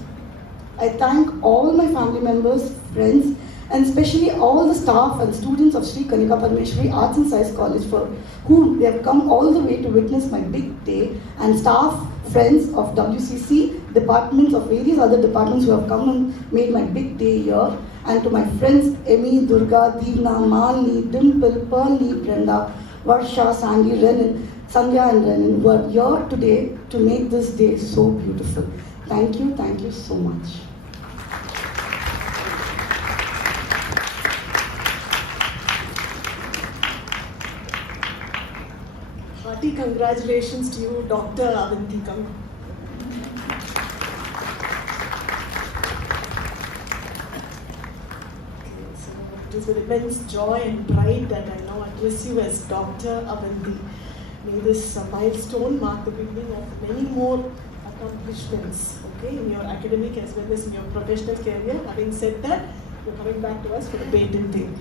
I thank all my family members, friends, and especially all the staff and students of Sri Kanika Parmeshwari Arts and Science College, for whom they have come all the way to witness my big day, and staff, friends of WCC, departments of various other departments who have come and made my big day here, and to my friends Emmy, Durga, Deevna, Malini, Dimple, Pearlie, Brenda, Varsha, Sandy, Renan, Sandhya and Renan, who are here today to make this day so beautiful. Thank you so much. Hearty congratulations to you, Dr. Avanthi. It is with immense joy and pride that I now address you as Dr. Avanthi. May this milestone mark the beginning of many more accomplishments, okay, in your academic as well as in your professional career. Having said that, you're coming back to us for the patenting.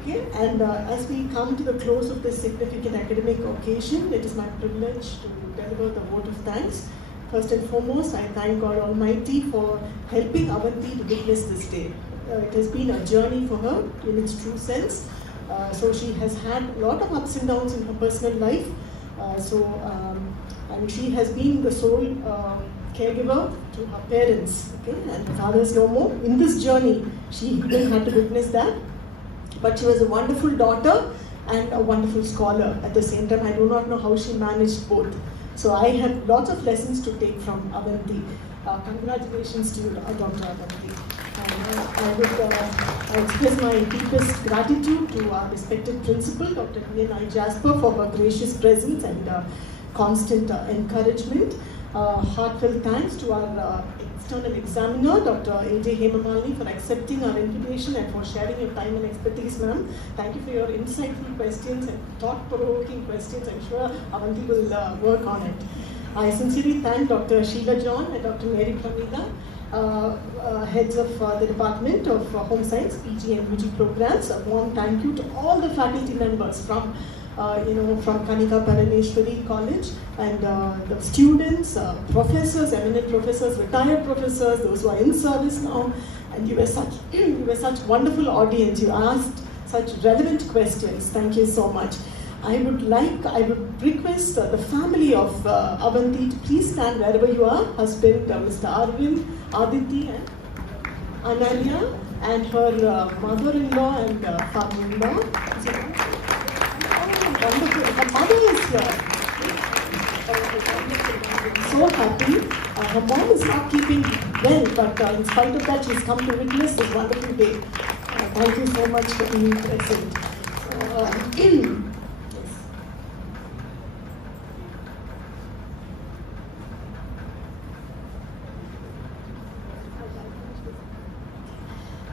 Okay? And as we come to the close of this significant academic occasion, it is my privilege to deliver the vote of thanks. First and foremost, I thank God Almighty for helping Avanthi to witness this day. It has been a journey for her in its true sense. So she has had a lot of ups and downs in her personal life. And she has been the sole caregiver to her parents, okay? And her father's no more. In this journey, she didn't have to witness that. But she was a wonderful daughter and a wonderful scholar. At the same time, I do not know how she managed both. So I have lots of lessons to take from Avanthi. Congratulations to you, Dr. Avanthi. I express my deepest gratitude to our respected principal, Dr. Lillian I. Jasper, for her gracious presence and constant encouragement. Heartfelt thanks to our external examiner, Dr. A.J. Hemamalini, for accepting our invitation and for sharing your time and expertise, ma'am. Thank you for your insightful questions and thought-provoking questions. I'm sure Avanthi will work on it. I sincerely thank Dr. Sheila John and Dr. Mary Pramida, heads of the Department of Home Science, PG and UG programs. A warm thank you to all the faculty members from Kanika Parameshwari College and the students, professors, eminent professors, retired professors, those who are in service now. And you were such wonderful audience. You asked such relevant questions. Thank you so much. I would request the family of Avanthi to please stand wherever you are. Husband, Mr. Arvind, Aditi and Ananya, and her mother-in-law and father-in-law. Wonderful. Her mother is here. So happy. Her mom is not keeping well, but in spite of that, she's come to witness this wonderful day. Thank you so much for being present.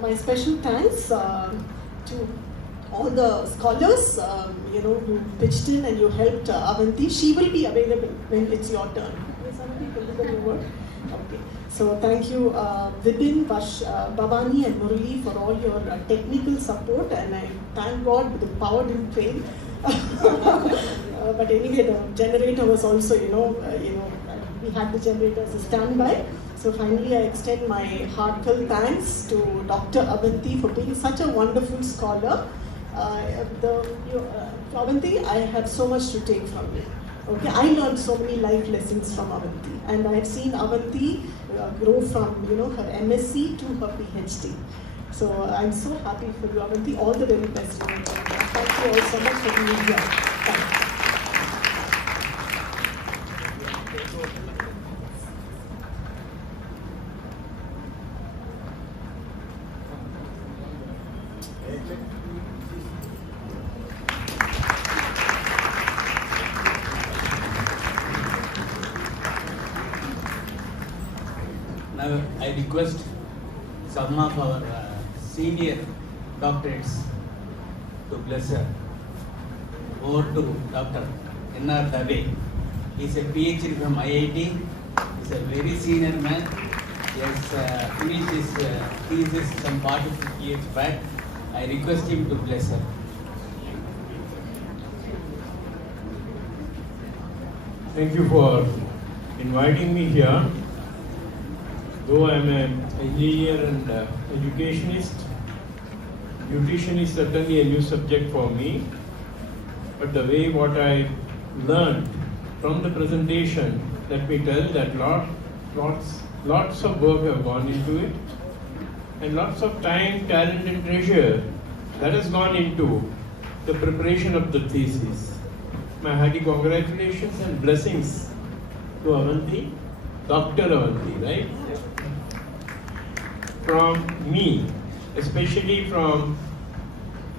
My special thanks to all the scholars, who pitched in and you helped Avanthi. She will be available when it's your turn. Okay. So thank you, Vipin, Bhavani and Murali for all your technical support, and I thank God the power didn't fail. But anyway, the generator was also, we had the generator as a standby. So finally, I extend my heartfelt thanks to Dr. Avanthi for being such a wonderful scholar. Avanthi, I have so much to take from you. Okay, I learned so many life lessons from Avanthi, and I have seen Avanthi grow from her MSc to her PhD. So I'm so happy for you, Avanthi. All the very best. Thank you all so much for being here. Thank you. Now I request some of our senior doctorates to bless her. Over to Dr. N.R. Dave. He is a PhD from IIT. He is a very senior man. He has finished his thesis some 40 years back. I request him to bless her. Thank you for inviting me here. Though I am an engineer and educationist, nutrition is certainly a new subject for me. But the way what I learned from the presentation, let me tell that lots of work have gone into it, and lots of time, talent and treasure that has gone into the preparation of the thesis. My hearty congratulations and blessings to Avanthi, Dr. Avanthi, right? From me, especially from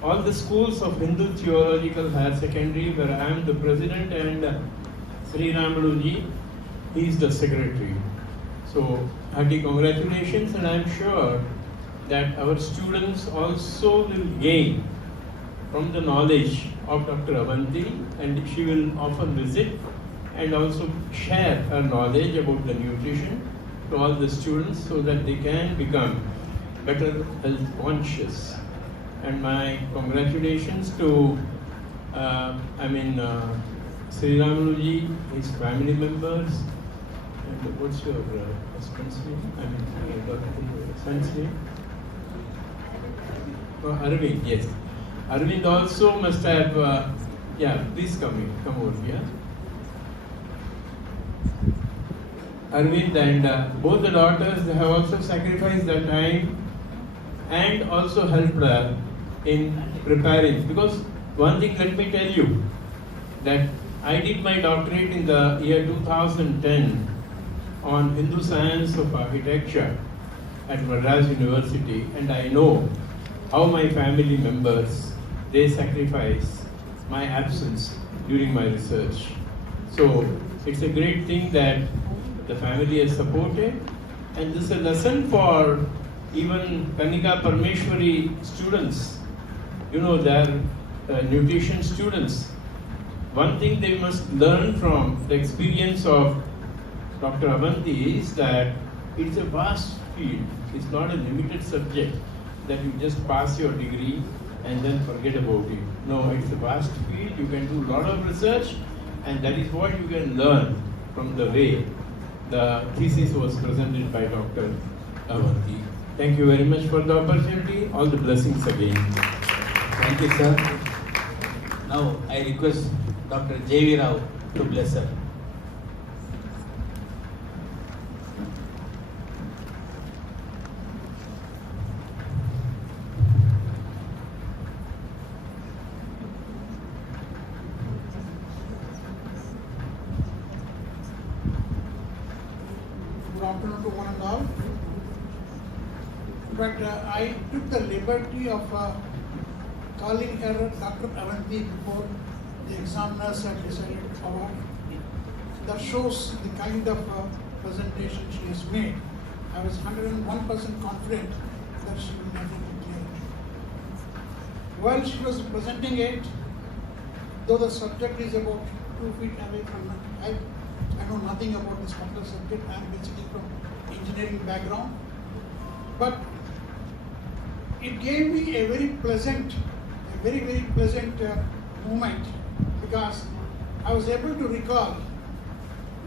all the schools of Hindu Theological Higher Secondary, where I am the president, and Sri Ramaluji, he is the secretary. So, hearty congratulations, and I am sure that our students also will gain from the knowledge of Dr. Avanthi, and she will often visit and also share her knowledge about the nutrition to all the students so that they can become better health conscious. And my congratulations to Sri Ramaluji, his family members, and what's your husband's name? Son's name? Arvind, yes. Arvind also must have, please come over here. Arvind and both the daughters, they have also sacrificed their time and also helped her in preparing. Because one thing, let me tell you, that I did my doctorate in the year 2010 on Hindu Science of Architecture at Madras University, and I know how my family members, they sacrifice my absence during my research. So it's a great thing that the family has supported, and this is a lesson for even Kanika Parmeshwari students. You know, they're nutrition students. One thing they must learn from the experience of Dr. Avanthi is that it's a vast field. It's not a limited subject that you just pass your degree and then forget about it. No, it's a vast field. You can do a lot of research, and that is what you can learn from the way the thesis was presented by Dr. Avanthi. Thank you very much for the opportunity. All the blessings again. Thank you, sir. Now I request Dr. J.V. Rao to bless her. Good afternoon to one and all. But I took the liberty of calling her Dr. Avanthi before the examiners had decided award. That shows the kind of presentation she has made. I was 101% confident that she will definitely clear it. While she was presenting it, though the subject is about 2 feet away from me, I know nothing about this particular subject. I am basically from engineering background. But it gave me a very pleasant moment, because I was able to recall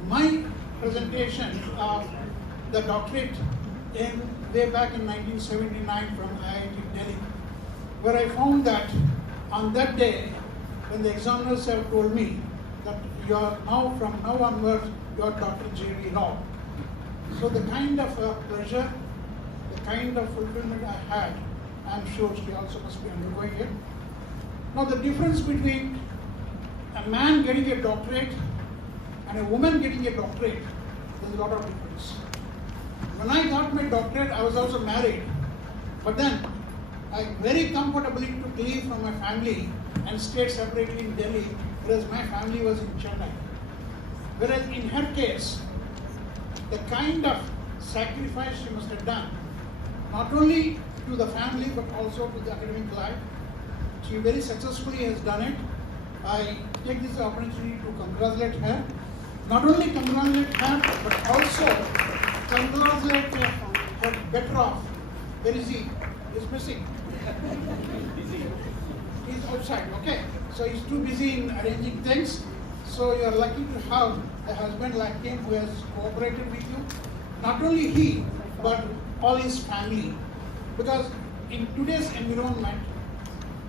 my presentation of the doctorate way back in 1979 from IIT Delhi, where I found that on that day, when the examiners have told me that you are now, from now onwards, you are Dr. J.V. Rao. So the kind of pleasure, the kind of fulfillment I had, I am sure she also must be undergoing it. Now the difference between a man getting a doctorate and a woman getting a doctorate, there's a lot of difference. When I got my doctorate, I was also married. But then I very comfortably took leave from my family and stayed separately in Delhi, whereas my family was in Chennai. Whereas in her case, the kind of sacrifice she must have done, not only to the family but also to the academic life, she very successfully has done it. I take this opportunity to congratulate her. Not only congratulate her, but also congratulate her better off. Where is he? He's missing. He's outside, okay. So he's too busy in arranging things. So you are lucky to have a husband like him who has cooperated with you. Not only he, but all his family. Because in today's environment,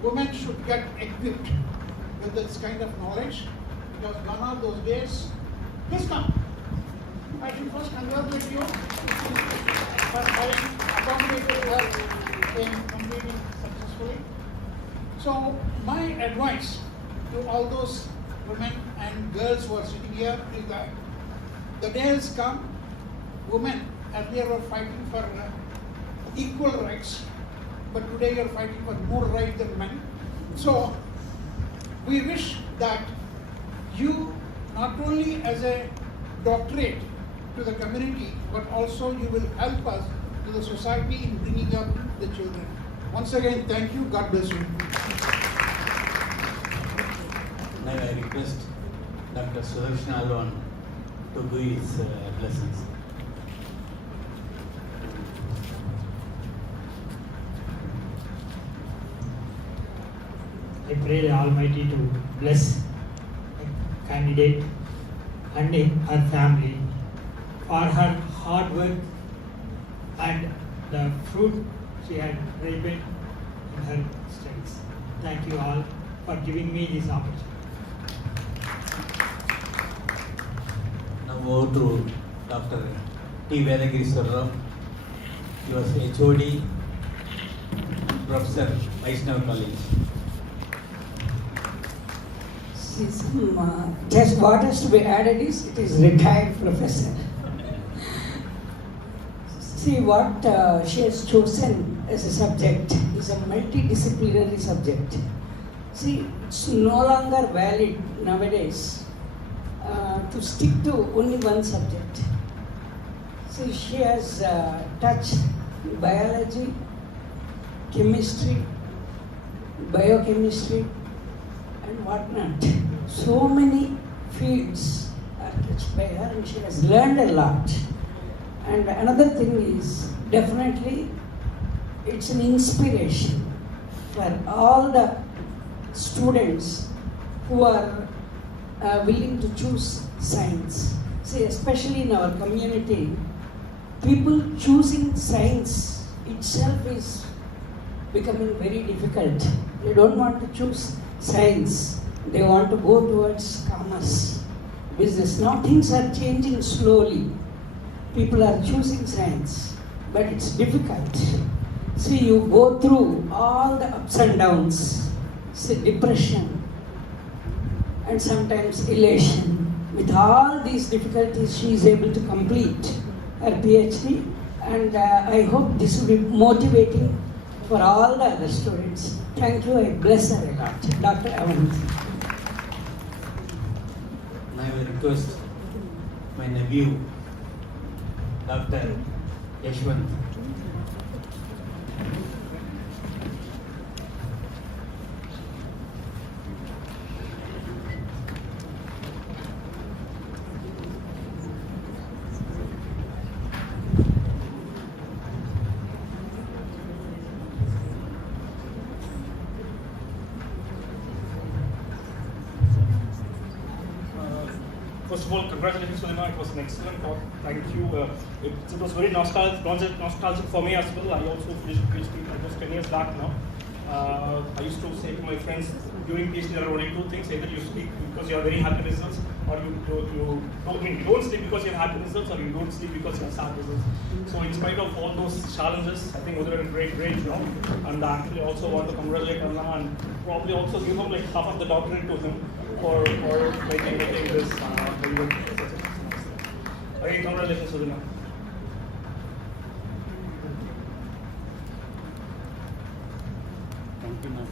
women should get equipped with this kind of knowledge, because gone are those days. Please come. I should first congratulate you for having accommodated her in completing successfully. So my advice to all those women and girls who are sitting here is that the day has come, women earlier were fighting for equal rights, but today you are fighting for more rights than men. So we wish that you, not only as a doctorate to the community, but also you will help us to the society in bringing up the children. Once again, thank you. God bless you. Now I request Dr. Sudarshan Alwan to do his blessings. I pray the Almighty to bless the candidate and her family for her hard work and the fruit she had ripened in her studies. Thank you all for giving me this opportunity. Now over to Dr. T. Vedagiri Rao. He was HOD, Professor, Vaishnav College. Just what has to be added is, it is retired professor. See, what she has chosen as a subject is a multidisciplinary subject. See, it's no longer valid nowadays to stick to only one subject. See, she has touched biology, chemistry, biochemistry, and whatnot. So many fields are touched by her, and she has learned a lot. And another thing is, definitely, it's an inspiration for all the students who are willing to choose science. See, especially in our community, people choosing science itself is becoming very difficult. They don't want to choose science. They want to go towards commerce, business. Now things are changing slowly. People are choosing science, but it's difficult. See, you go through all the ups and downs, see, depression, and sometimes elation. With all these difficulties, she is able to complete her PhD, and I hope this will be motivating for all the other students. Thank you, I bless her a lot. Dr. Avanthi. I will request my nephew, Dr. Yashwant. First of all, congratulations, Sulima. It was an excellent talk. Thank you. It was very nostalgic for me as well. I also finished PhD almost 10 years back now. I used to say to my friends during PhD there are only two things: either you sleep because you have very happy results, or you don't sleep because you have happy results, or you don't sleep because you have sad results. So in spite of all those challenges, I think Udar did a great job. And I actually also want to congratulate Anna and probably also give him like half of the doctorate to him for making this very good. Again, congratulations, Sulima. Thank you, ma'am.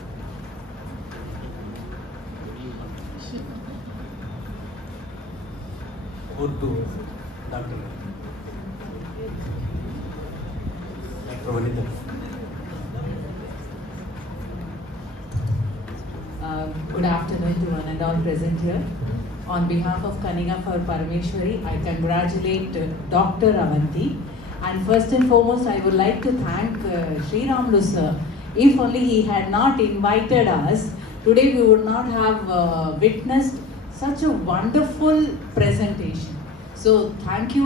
Over to Dr. Vanitha. Good afternoon to one and all present here. On behalf of Kaninga for Parameshwari, I congratulate Dr. Avanthi. And first and foremost, I would like to thank Sri Ramlu sir. If only he had not invited us, today we would not have witnessed such a wonderful presentation. So thank you,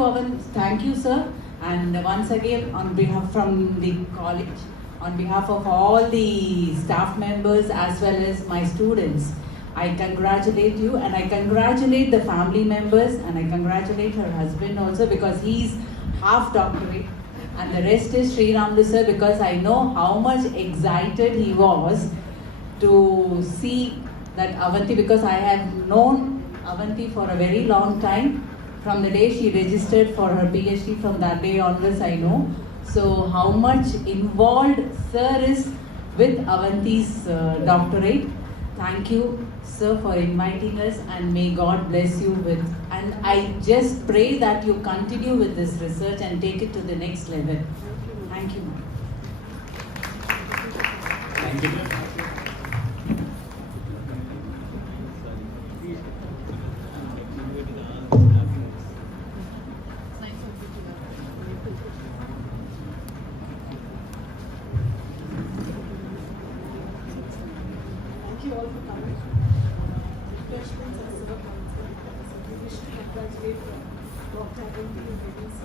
thank you, sir. And once again, on behalf from the college, on behalf of all the staff members as well as my students, I congratulate you, and I congratulate the family members, and I congratulate her husband also, because he's half doctorate, and the rest is Sri Ramlu sir, because I know how much excited he was to see that Avanthi, because I have known Avanthi for a very long time. From the day she registered for her PhD, from that day onwards I know. So how much involved sir is with Avanthi's doctorate. Thank you, sir, for inviting us, and may God bless you with. And I just pray that you continue with this research and take it to the next level. Thank you. Thank you. Thank you all for coming. Refreshments are served outside. So we wish to congratulate Dr. Avanthi and Viva,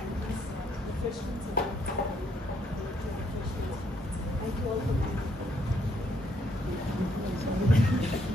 and these refreshments are outside. Thank you all for coming.